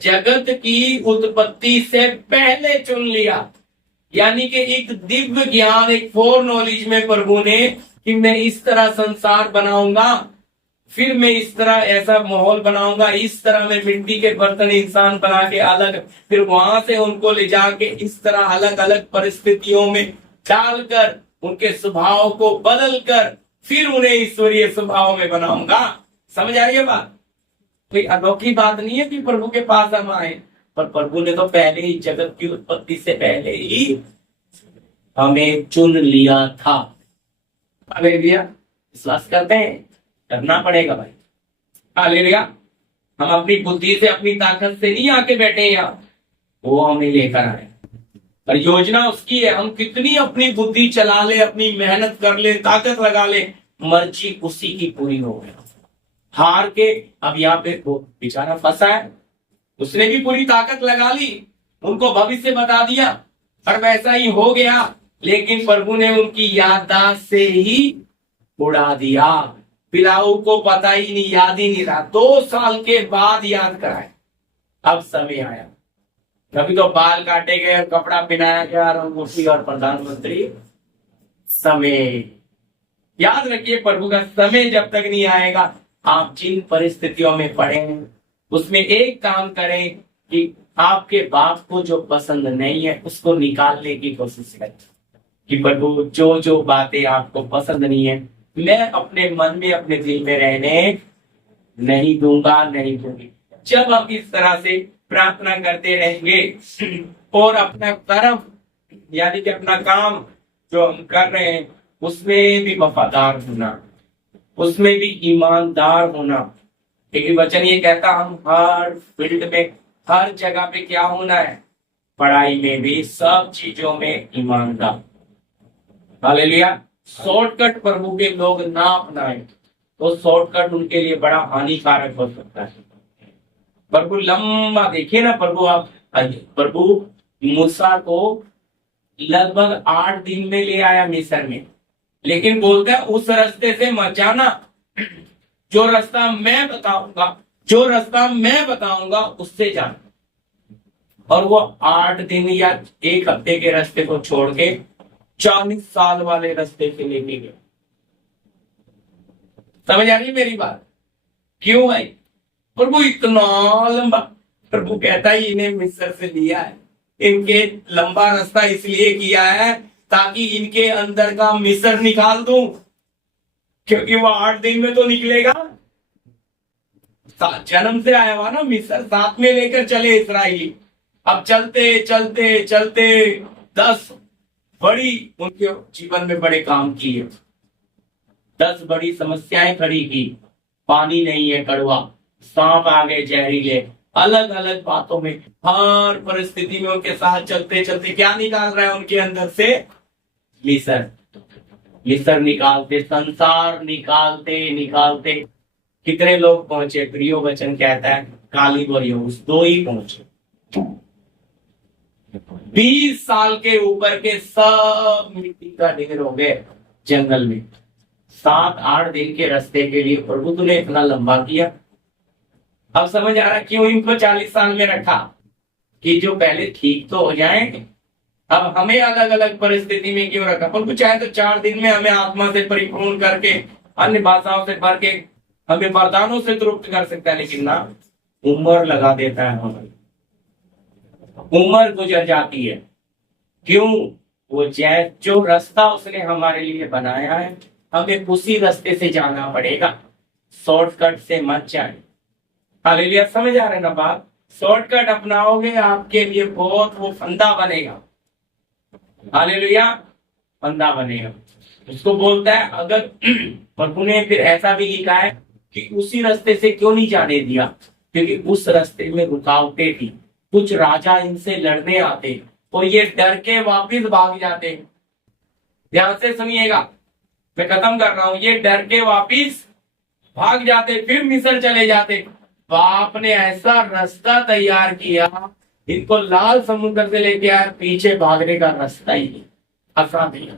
जगत की उत्पत्ति से पहले चुन लिया, यानी कि एक दिव्य ज्ञान, एक फोर नॉलेज में प्रभु ने कि मैं इस तरह संसार बनाऊंगा, फिर मैं इस तरह ऐसा माहौल बनाऊंगा, इस तरह मैं मिट्टी के बर्तन इंसान बना के अलग, फिर वहां से उनको ले जाके इस तरह अलग अलग परिस्थितियों में डालकर उनके स्वभाव को बदल कर फिर उन्हें ईश्वरीय स्वभाव में बनाऊंगा। समझ आ रही है बात? कोई अनोखी बात नहीं है कि प्रभु के पास हम आए, पर प्रभु ने तो पहले ही, जगत की उत्पत्ति से पहले ही हमें चुन लिया था। हालेलुया। विश्वास करते हैं? करना पड़ेगा भाई। हालेलुया। हम अपनी बुद्धि से, अपनी ताकत से नहीं आके बैठे यहाँ, वो हमें लेकर आए। पर योजना उसकी है। हम कितनी अपनी बुद्धि चला ले, अपनी मेहनत कर ले, ताकत लगा ले, मर्जी उसी की पूरी हो गई। हार के अब यहाँ पे वो बेचारा फंसा है, उसने भी पूरी ताकत लगा ली, उनको भविष्य बता दिया और वैसा ही हो गया, लेकिन प्रभु ने उनकी याददाश्त से ही उड़ा दिया। पिलाऊ को पता ही नहीं, याद ही नहीं रहा। 2 साल के बाद याद कराए, अब समय आया। कभी तो बाल काटे गए और कपड़ा पहनाया गया, रंगमूर्ति और प्रधानमंत्री। समय याद रखिए, प्रभु का समय जब तक नहीं आएगा, आप जिन परिस्थितियों में पड़े हैं उसमें एक काम करें कि आपके बाप को जो पसंद नहीं है उसको निकालने की कोशिश करें कि प्रभु जो जो बातें आपको पसंद नहीं है मैं अपने मन में, अपने दिल में रहने नहीं दूंगा, नहीं दूंगी। जब आप इस तरह से प्रार्थना करते रहेंगे और अपना कर्म यानी कि अपना काम जो हम कर रहे हैं उसमें भी वफादार होना, उसमें भी ईमानदार होना, क्योंकि वचन ये कहता हम हर फील्ड में, हर जगह पे क्या होना है, पढ़ाई में भी, सब चीजों में ईमानदार। हालेलुया। शॉर्टकट प्रभु के लोग ना अपनाएं तो शॉर्टकट उनके लिए बड़ा हानिकारक हो सकता है। प्रभु लंबा, देखिए ना प्रभु, आप प्रभु मूसा को लगभग 8 दिन में ले आया मिस्र में, लेकिन बोलता है उस रास्ते से मत जाना, जो रास्ता मैं बताऊंगा, जो रास्ता मैं बताऊंगा उससे जाना। और वो 8 दिन या 1 हफ्ते के रास्ते को छोड़ के 40 साल वाले रास्ते से लेके गए। समझ आ रही है मेरी बात? क्यों भाई? प्रभु इतना लंबा, प्रभु कहता है इन्हें मिस्र से लिया है, इनके लंबा रास्ता इसलिए किया है ताकि इनके अंदर का मिस्र निकाल दूं, क्योंकि वो 8 दिन में तो निकलेगा। जन्म से आया हुआ ना मिस्र, साथ में लेकर चले इस्राएली। अब चलते चलते चलते 10 बड़ी उनके जीवन में बड़े काम किए, 10 बड़ी समस्याएं खड़ी की। पानी नहीं है कड़वा, सांप आ गए जहरीले, अलग अलग बातों में, हर परिस्थिति में उनके साथ चलते चलते क्या निकाल रहा है उनके अंदर से? मिस्र। मिस्र निकालते, संसार निकालते निकालते कितने लोग पहुंचे? प्रियो वचन कहता है कालीब और यहूस 2 ही पहुंचे। 20 साल के ऊपर के सब मिट्टी का ढेर हो गए जंगल में। 7-8 दिन के रास्ते के लिए प्रभु तूने इतना लंबा किया। अब समझ आ रहा क्यों इनको 40 साल में रखा, कि जो पहले ठीक तो हो जाए। अब हमें अलग अलग परिस्थिति में क्यों रखा? प्रभु चाहे तो 4 दिन में हमें आत्मा से परिपूर्ण करके, अन्य भाषाओं से भर के, हमें वरदानों से तृप्त कर सकता है, लेकिन ना, उम्र लगा देता है हमें, उम्र गुजर जाती है। क्यों? वो जो रास्ता उसने हमारे लिए बनाया है हमें उसी रास्ते से जाना पड़ेगा, शॉर्टकट से मत जाए। हालेलुया। समझ आ रहे ना बात? शॉर्टकट अपनाओगे आपके लिए बहुत वो फंदा बनेगा। हालेलुया। फंदा बनेगा। उसको बोलता है, अगर प्रभु ने फिर ऐसा भी लिखा है कि उसी रास्ते से क्यों नहीं जाने दिया, क्योंकि उस रास्ते में रुकावटें थी। कुछ राजा इनसे लड़ने आते और ये डर के वापिस भाग जाते। ध्यान से सुनिएगा, मैं खत्म कर रहा हूं। ये डर के वापिस भाग जाते, फिर मिस्र चले जाते। बाप ने ऐसा रास्ता तैयार किया, इनको लाल समुद्र से लेके आया, पीछे भागने का रास्ता ही आसान दिया।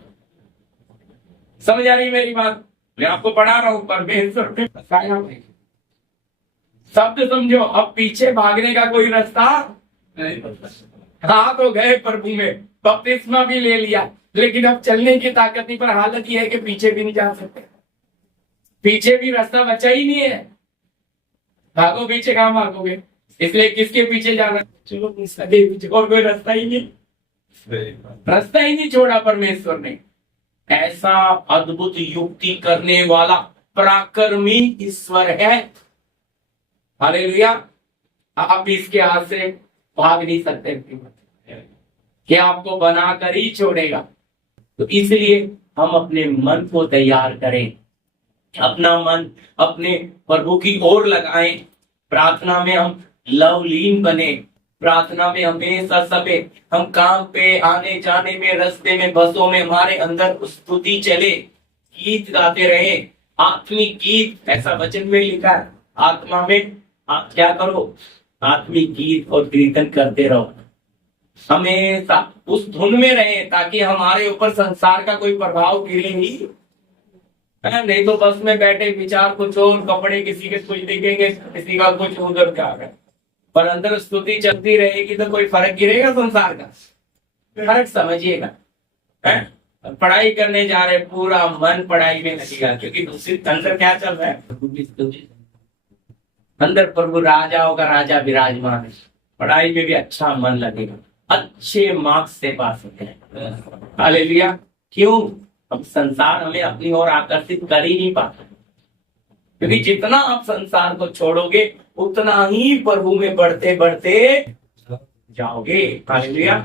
समझ आ रही मेरी बात? मैं आपको पढ़ा रहा हूं, परमेश्वर ने बताया शब्द समझो। अब पीछे भागने का कोई रास्ता नहीं। हाँ तो गए प्रभु में, बपतिस्मा भी ले लिया, लेकिन अब चलने की ताकत नहीं। पर हालत यह है कि पीछे भी नहीं जा सकते, पीछे भी रास्ता बचा ही नहीं है। भागो पीछे, कहाँ भागोगे? इसलिए किसके पीछे जाना? चलो इसके पीछे, और कोई रास्ता ही नहीं। रास्ता ही नहीं छोड़ा परमेश्वर ने। ऐसा अद्भुत युक्ति करने वाला पराक्रमी ईश्वर है। हालेलुया। आप इसके हाथ से भाग नहीं सकते कि आपको बनाकर ही छोड़ेगा। तो इसलिए हम अपने मन को तैयार करें, अपना मन अपने प्रभु की ओर लगाएं, प्रार्थना में हम लवलीन बने, प्रार्थना में हमेशा समय हम काम पे आने जाने में, रास्ते में, बसों में हमारे अंदर स्तुति चले, गीत गाते रहे, आत्मिक गीत। ऐसा वचन में लिखा है, आत्मा में आप क्या करो, आत्मिक गीत और कीर्तन करते रहो, हमेशा उस धुन में रहे, ताकि हमारे ऊपर संसार का कोई प्रभाव गिरे ही नहीं। तो बस में बैठे विचार कुछ और, कपड़े किसी के कुछ दिखेंगे, किसी का कुछ उधर जा रहा है, पर अंदर स्तुति चलती रहेगी तो कोई फर्क गिरेगा संसार का? फर्क समझिएगा। पढ़ाई करने जा रहे, पूरा मन पढ़ाई में लगेगा, क्योंकि दूसरी अंदर क्या चल रहा है, अंदर प्रभु राजाओं का राजा विराजमान है। पढ़ाई में भी अच्छा मन लगेगा, अच्छे मार्क्स से पास होते हैं। हालेलुया। क्यों? अब संसार हमें अपनी ओर आकर्षित कर ही नहीं पाता, क्योंकि जितना आप संसार को छोड़ोगे उतना ही प्रभु में बढ़ते बढ़ते जाओगे। हालेलुया।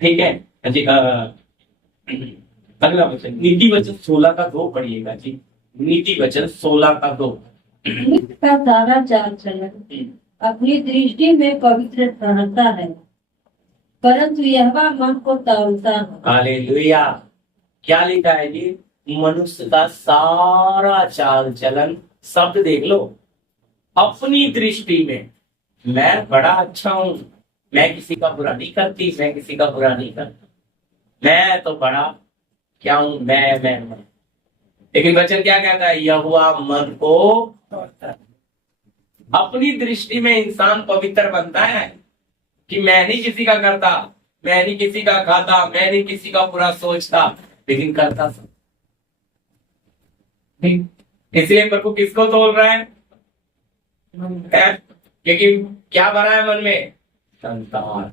ठीक है जी। अगला वचन नीति वचन 16:2 पढ़िएगा जी। नीति वचन 16:2। का सारा चाल चलन अपनी दृष्टि में पवित्र रहता है, परंतु यहोवा मन को ताड़ता है। हालेलुया। क्या लिखा है जी? मनुष्य का सारा चाल चलन, शब्द देख लो, अपनी दृष्टि में मैं बड़ा अच्छा हूं, मैं किसी का बुरा नहीं करती, मैं किसी का बुरा नहीं करता, मैं तो बड़ा क्या हूं, मैं। लेकिन वचन क्या कहता है? यहोवा मन को ताड़ता है। अपनी दृष्टि में इंसान पवित्र बनता है कि मैं नहीं किसी का करता, मैं नहीं किसी का खाता, मैं नहीं किसी का बुरा सोचता, लेकिन करता सब। इसलिए प्रभु किसको तोल रहा है? क्योंकि क्या भरा है मन में? संसार।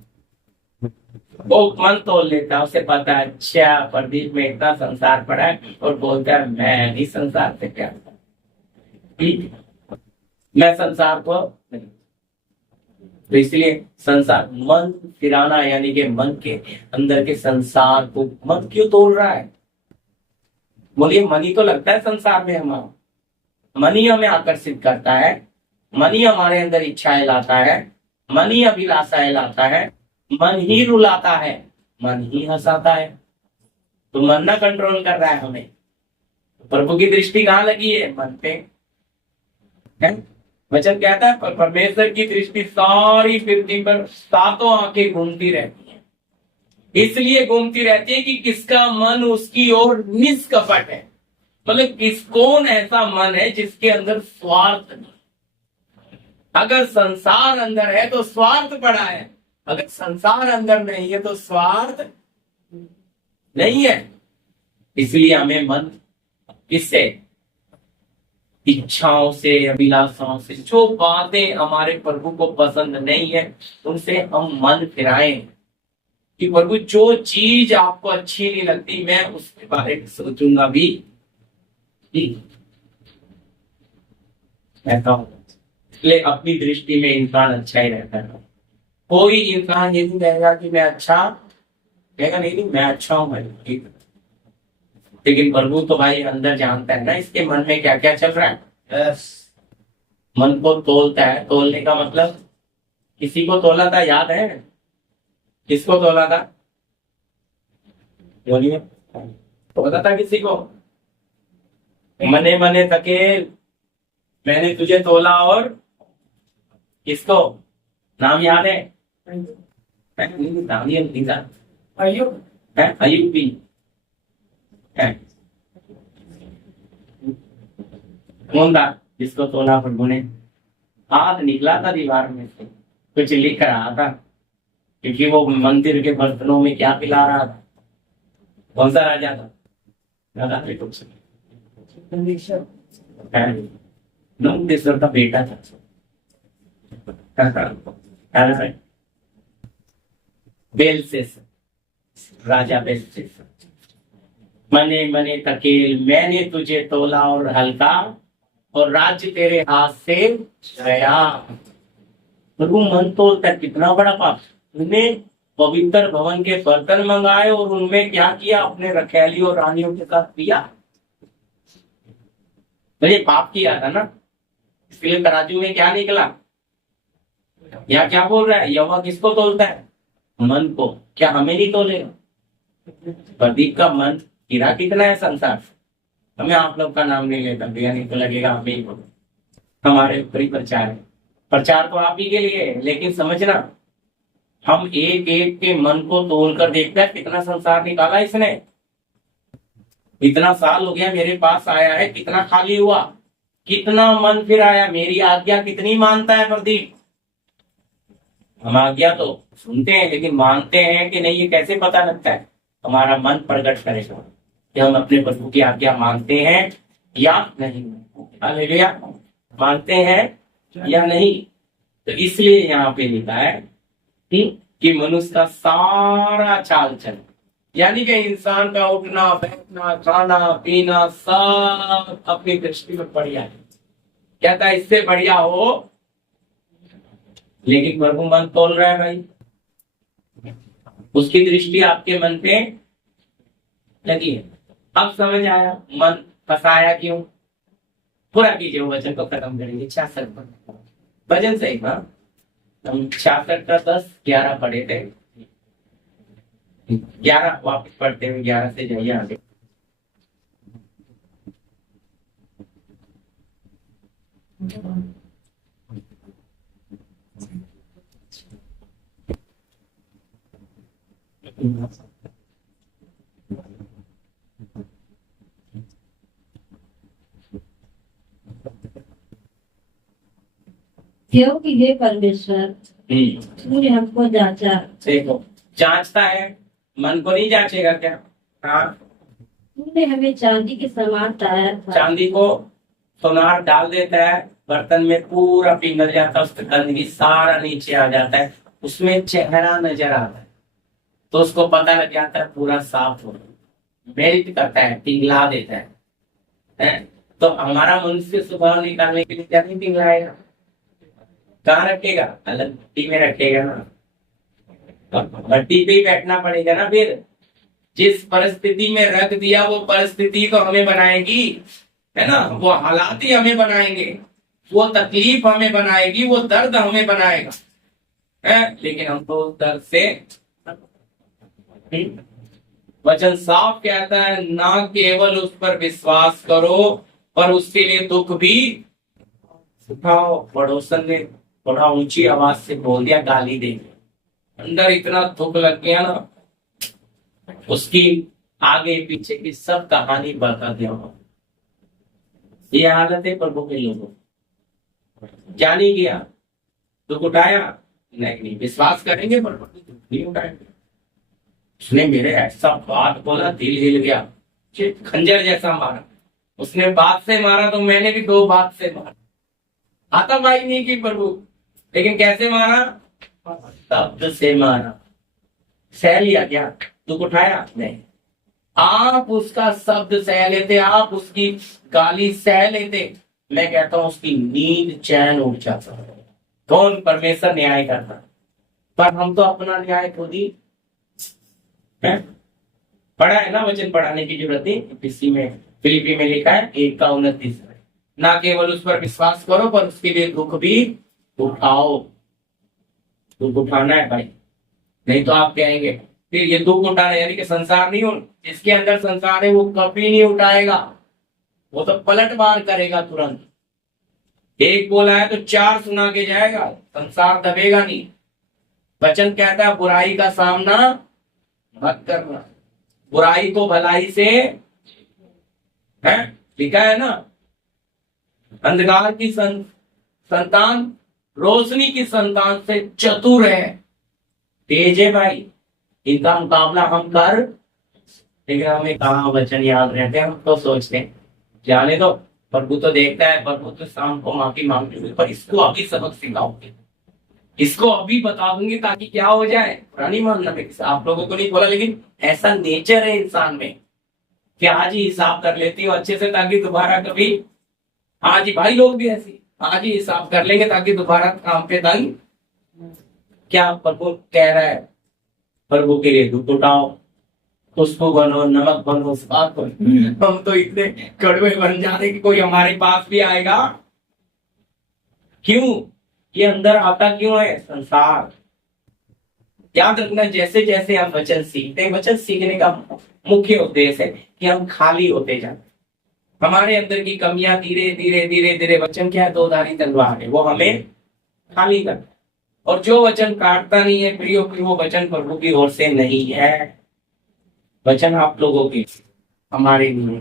वो मन तोल लेता है, उसे पता है अच्छा प्रदीप में इतना संसार पड़ा है, और बोलता है मैं नहीं संसार से क्या, मैं संसार को नहीं। तो इसलिए संसार मन फिराना, यानी कि मन के अंदर के संसार को मन क्यों तोड़ रहा है? बोलिए, मन ही तो लगता है संसार में हमारा, मन ही हमें आकर्षित करता है, मन ही हमारे अंदर इच्छाएं लाता है, मन ही अभिलाषाएं लाता है, मन ही रुलाता है, मन ही हंसाता है। तो मन ना कंट्रोल कर रहा है हमें। प्रभु की दृष्टि कहाँ लगी है? मन पे है। वचन कहता है परमेश्वर की दृष्टि सारी पृथ्वी पर सातों आंखें घूमती रहती हैं। इसलिए घूमती रहती है कि किसका मन उसकी ओर निष्कपट है। मतलब कौन ऐसा मन है जिसके अंदर स्वार्थ नहीं? अगर संसार अंदर है तो स्वार्थ पड़ा है, अगर संसार अंदर नहीं है तो स्वार्थ नहीं है। इसलिए हमें मन किससे, इच्छाओं से, अभिलाषाओं से, जो बातें हमारे प्रभु को पसंद नहीं है उनसे हम मन फिराएं कि प्रभु जो चीज आपको अच्छी नहीं लगती मैं उसके बारे में सोचूंगा भी ऐसा हो। इसलिए अपनी दृष्टि में इंसान अच्छा ही रहता है। कोई इंसान ये नहीं कहेगा कि मैं अच्छा, कहेगा नहीं मैं अच्छा हूं भाई, ठीक। लेकिन प्रभु तो भाई अंदर जानता है ना इसके मन में क्या क्या चल रहा है। Yes. मन को तोलता है। तोलने का मतलब, किसी को तोला था याद है? किसको तोला था? बोलिए, तोला था किसी को? मने मने थके मैंने तुझे तोला, और किसको? नाम याद है? नाम नहीं था। अयुब भी है। कौन था जिसको तोला प्रभु ने? हाथ निकला था दीवार में से, कुछ लिख रहा था, क्योंकि वो मंदिर के बर्तनों में क्या पिला रहा था? कौन सा राजा था? नंदेश्वर का बेटा था। बेल से राजा बेल से मने मने तकेल मैंने तुझे तोला और हल्का और राज्य तेरे हाथ से गया। प्रभु मन तोलता कितना बड़ा पाप। उन्हें पवित्र भवन के बर्तन मंगाए और उनमें क्या किया, अपने रखैली और रानियों के साथ पिया। तो ये पाप किया था ना, इसलिए तराजू में क्या निकला। या क्या बोल रहा है, यहोवा किसको तोलता है, मन को। क्या हमें नहीं तोलेगा। प्रदीप का मन हीरा कितना है संसार से। हमें आप लोग का नाम नहीं लेता भैया, नहीं तो लगेगा हमें ही बोलो। हमारे ऊपर ही प्रचार है, प्रचार तो आप ही के लिए है, लेकिन समझना हम एक एक के मन को तोल कर देखते हैं कितना संसार निकाला इसने। इतना साल हो गया मेरे पास आया है, कितना खाली हुआ, कितना मन फिर आया। मेरी आज्ञा कितनी मानता है प्रदीप। हम आज्ञा तो सुनते हैं लेकिन मानते हैं कि नहीं, ये कैसे पता लगता है। हमारा मन प्रकट करेगा कि हम अपने प्रभु की आज्ञा मानते हैं या नहीं। हालेलुया, मानते हैं या नहीं। तो इसलिए यहाँ पे लिखा है कि मनुष्य का सारा चाल चलन, यानी कि इंसान का उठना बैठना खाना पीना सब अपनी दृष्टि में बढ़िया है। कहता है इससे बढ़िया हो, लेकिन प्रभु मन तोल रहा है भाई। उसकी दृष्टि आपके मन पे लगी है। अब समझ आया मन फंसाया क्यों। पूरा कीजिए वो वचन को खत्म करेंगे। 66 भजन सही ना, हम 66 का 10 11 पढ़े थे। 11 वापस पढ़ते हुए 11 से जाइए आगे। क्योंकि हे परमेश्वर तूने हमको जांचा। देखो जांचता है, मन को नहीं जांचेगा क्या। हाँ, तूने हमें चांदी के समान ताया था। चांदी को सोनार डाल देता है, बर्तन में पूरा पिघल जाता है, उसकी गंदगी सारा नीचे आ जाता है, उसमें चेहरा नजर आता है, तो उसको पता लग जाता है पूरा साफ हो, मेल्ट करता है, पिघला देता है? तो हमारा मनुष्य स्वभाव निकालने के लिए क्या नहीं पिघलाएगा, कहाँ रखेगा, अलग मिट्टी में रखेगा ना। मट्टी पे ही बैठना पड़ेगा ना। फिर जिस परिस्थिति में रख दिया वो परिस्थिति तो हमें बनाएगी, है ना। वो हालात ही हमें बनाएंगे, वो तकलीफ हमें बनाएगी, वो दर्द हमें बनाएगा, है। लेकिन हम तो उस दर्द से, वचन साफ कहता है ना केवल उस पर विश्वास करो पर उसके लिए दुख भी उठाओ। पड़ोसन ने थोड़ा ऊंची आवाज से बोल दिया, गाली देंगे, अंदर इतना दुख लग गया ना, उसकी आगे पीछे की सब कहानी बता दिया। ये हालत है प्रभु के लोगों। क्या नहीं किया, दुख उठाया नहीं, विश्वास करेंगे पर दुख नहीं उठाएंगे। उसने मेरे ऐसा बात बोला, दिल हिल गया, खंजर जैसा मारा। उसने बात से मारा तो मैंने भी 2 बात से मारा। हाथापाई नहीं की प्रभु, लेकिन कैसे मारा, शब्द से मारा। सह लिया क्या, दुख उठाया नहीं। आप उसका शब्द सह लेते, आप उसकी गाली सह लेते, मैं कहता हूं उसकी नींद चैन उठ जाता। कौन, परमेश्वर न्याय करता। पर हम तो अपना न्याय खुद ही पढ़ा है ना, वचन पढ़ाने की जरूरत नहीं। इसी में फिलिपी में लिखा है 1:29, ना केवल उस पर विश्वास करो पर उसके लिए दुख भी उठाओ। दुख उठाना है भाई, नहीं तो आप कहेंगे फिर ये दुख उठाना यानी कि संसार नहीं हो, जिसके अंदर संसार है वो कभी नहीं उठाएगा, वो तो पलटवार करेगा तुरंत। एक बोला है तो 4 सुना के जाएगा, संसार दबेगा नहीं। वचन कहता है बुराई का सामना मत करना, बुराई को भलाई से, है लिखा है ना, अंधकार की संतान रोशनी की संतान से चतुर है, तेज है भाई। इनका मुकाबला हम कर, लेकिन हमें कहाँ वचन याद रहते हैं। हम तो सोचते हैं जाने दो, प्रभु तो देखता है, प्रभु तो शाम को माफी मांगते हुए, पर इसको अभी सबक सिखाओगे इसको अभी बता दूंगी ताकि क्या हो जाए, पुरानी मानना में आप लोगों को नहीं बोला, लेकिन ऐसा नेचर है इंसान में कि आज ही हिसाब कर लेती हूँ अच्छे से ताकि दोबारा कभी, हाँ जी भाई लोग भी ऐसी आज ही हिसाब कर लेंगे ताकि दोबारा काम पे तंग, क्या प्रभु कह रहा है, प्रभु के लिए दूध उठाओ, खुशबू बनो, नमक बनो, स्वाद बनो। हम तो इतने कड़वे बन जाते कि कोई हमारे पास भी आएगा, क्यों, ये अंदर आता क्यों है, संसार। याद रखना, जैसे जैसे हम वचन सीखते हैं, वचन सीखने का मुख्य उद्देश्य है कि हम खाली होते जाते, हमारे अंदर की कमियां धीरे धीरे धीरे धीरे, वचन क्या है, दो धारी तलवार है, वो हमें खाली करता है। और जो वचन काटता नहीं है प्रियो, फिर वो वचन प्रभु की ओर से नहीं है, वचन आप लोगों की, हमारे नहीं।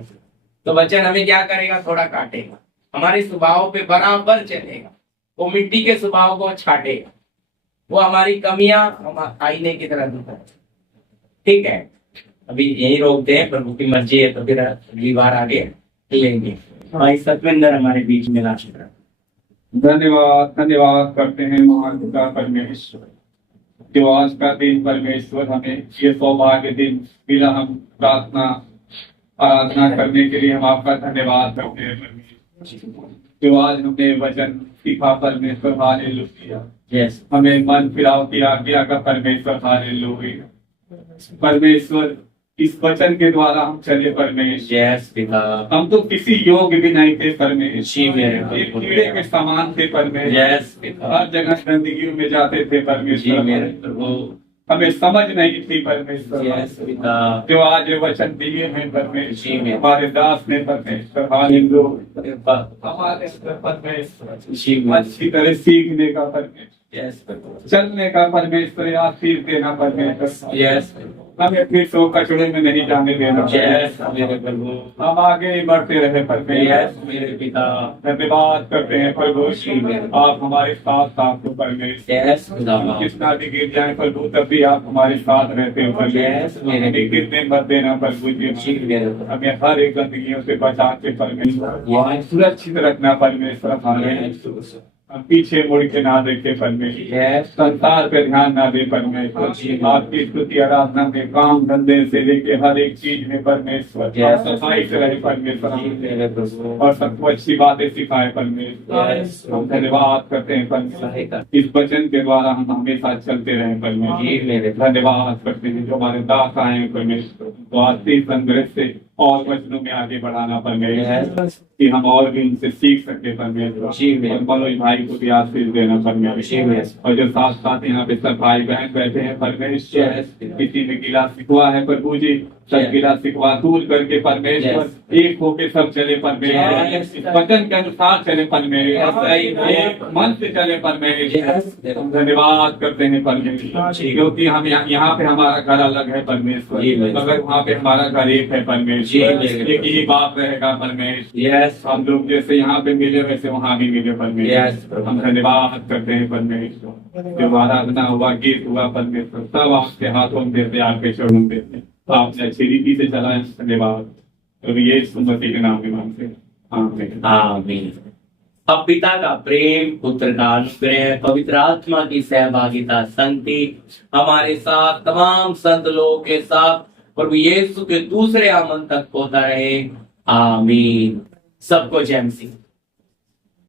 तो वचन हमें क्या करेगा, थोड़ा काटेगा, हमारे स्वभाव पे बराबर चलेगा, वो मिट्टी के स्वभाव को छाटेगा, वो हमारी कमियां आईने की तरह दिखाएगा। ठीक है, अभी यही रोकते हैं, प्रभु की मर्जी है तो फिर अगली बार आगे लेंगे। भाई सतविंदर हमारे बीच में नाचता है। धन्यवाद धन्यवाद करते हैं महान पिता परमेश्वर, जो आज का दिन परमेश्वर हमें ये सौभाग्य दिन मिला, हम प्रार्थना आराधना करने के लिए हम आपका धन्यवाद करते हैं परमेश्वर। जो आज हमने वचन सीखा परमेश्वर, हालेलुया। यस, हमें मन फिराव की आज्ञा का परमेश्वर, हालेलुया। परमेश्वर इस वचन के द्वारा हम चले परमेश्वर, यस पिता, हम तो किसी योग्य भी नहीं थे परमेश्वर, जी मेरे एक कीड़े के समान थे परमेश्वर, यस पिता, हर जगह गंदगी में जाते थे जी परमेश्वर, मेरे प्रभु, हमें समझ नहीं थी परमेश्वर। यस पिता, जो आज ये वचन दिए हैं जी परमेश्वर, मेरे, हमारे दास ने परमेश्वर, हालेलुया, कृपा, हमारे अंदर परमेश्वर जी मेरे, अच्छी तरह सीखने का परमेश्वर, यस प्रभु, चलने का परमेश्वर, आशीष देना परमेश्वर, यस हमें फिर सो कचड़े में नहीं जाने देना, यस मेरे प्रभु, हम आगे ही बढ़ते रहे परमेश्वर। यस मेरे पिता, धन्यवाद करते हैं प्रभु, आप हमारे साथ साथ हो परमेश्वर, यस पिता, कितना भी गिर जाए प्रभु तब भी आप हमारे साथ रहते हो Yes, परमेश्वर, मेरे हमें गिरने मत देना प्रभु जी जी, मेरे प्रभु, हमें हर एक गंदगियों से बचा के परमेश्वर, Yes. सुरक्षित रखना परमेश्वर, हमारे यस हम पीछे मुड़ के ना देखे परमेश्वर, यस संसार पे ध्यान ना दे परमेश्वर, आपकी स्तुति आराधना में काम धंधे से लेके हर एक चीज में परमेश्वर, Yes. सफाई से रहे परमेश्वर, जी मेरे प्रभु, और सबको अच्छी बातें सिखाए परमेश्वर। Yes. हम धन्यवाद करते हैं परमेश्वर, सहायता, इस वचन के द्वारा हम हमेशा चलते रहे परमेश्वर। जी मेरे धन्यवाद करते हैं जो हमारे दास आए हैं परमेश्वर, तो आशीष संग्रह से और वचनों में आगे बढ़ाना परमेश्वर, Yes. कि हम और भी इनसे सीख सके परमेश्वर, जी मेरे, और मनोज भाई को भी आशीष देना जी परमेश्वर, मेरे, और जो साथ साथ यहाँ पे सब भाई बहन बैठे हैं परमेश्वर, Yes. किसी ने गिला सिखवा है प्रभु जी, सब Yes. गिला सिखवा दूर करके परमेश्वर, Yes. एक होके सब चले परमेश्वर, Yes. इस वचन के अनुसार चले परमेश्वर, Yes. एक मन से चले परमेश्वर। Yes. हम धन्यवाद करते हैं परमेश्वर, जी। क्योंकि हम यहाँ पे हमारा घर अलग है परमेश्वर, जी, मेरे। मगर वहाँ पे हमारा घर एक है जी, परमेश्वर, मेरे। एक ही बात रहेगा परमेश्वर। यस हम लोग जैसे यहाँ पे मिले वैसे वहाँ भी मिले Yes, परमेश्वर, प्रभु। हम धन्यवाद करते हैं परमेश्वर, जो आराधना हुआ, गीत हुआ परमेश्वर, सब आपके हाथों में देते, आपके चरणों में देते, आपने अच्छी रीति से चलाया, धन्यवाद। तो ये सुमति के नाम में मांगते हैं, आमीन। आमीन। अब पिता का प्रेम, पुत्र का अनुग्रह, पवित्र आत्मा की सहभागिता, संगति हमारे साथ, तमाम संत लोगों के साथ प्रभु यीशु के दूसरे आगमन तक होता रहे। आमीन। सबको जय मसीह।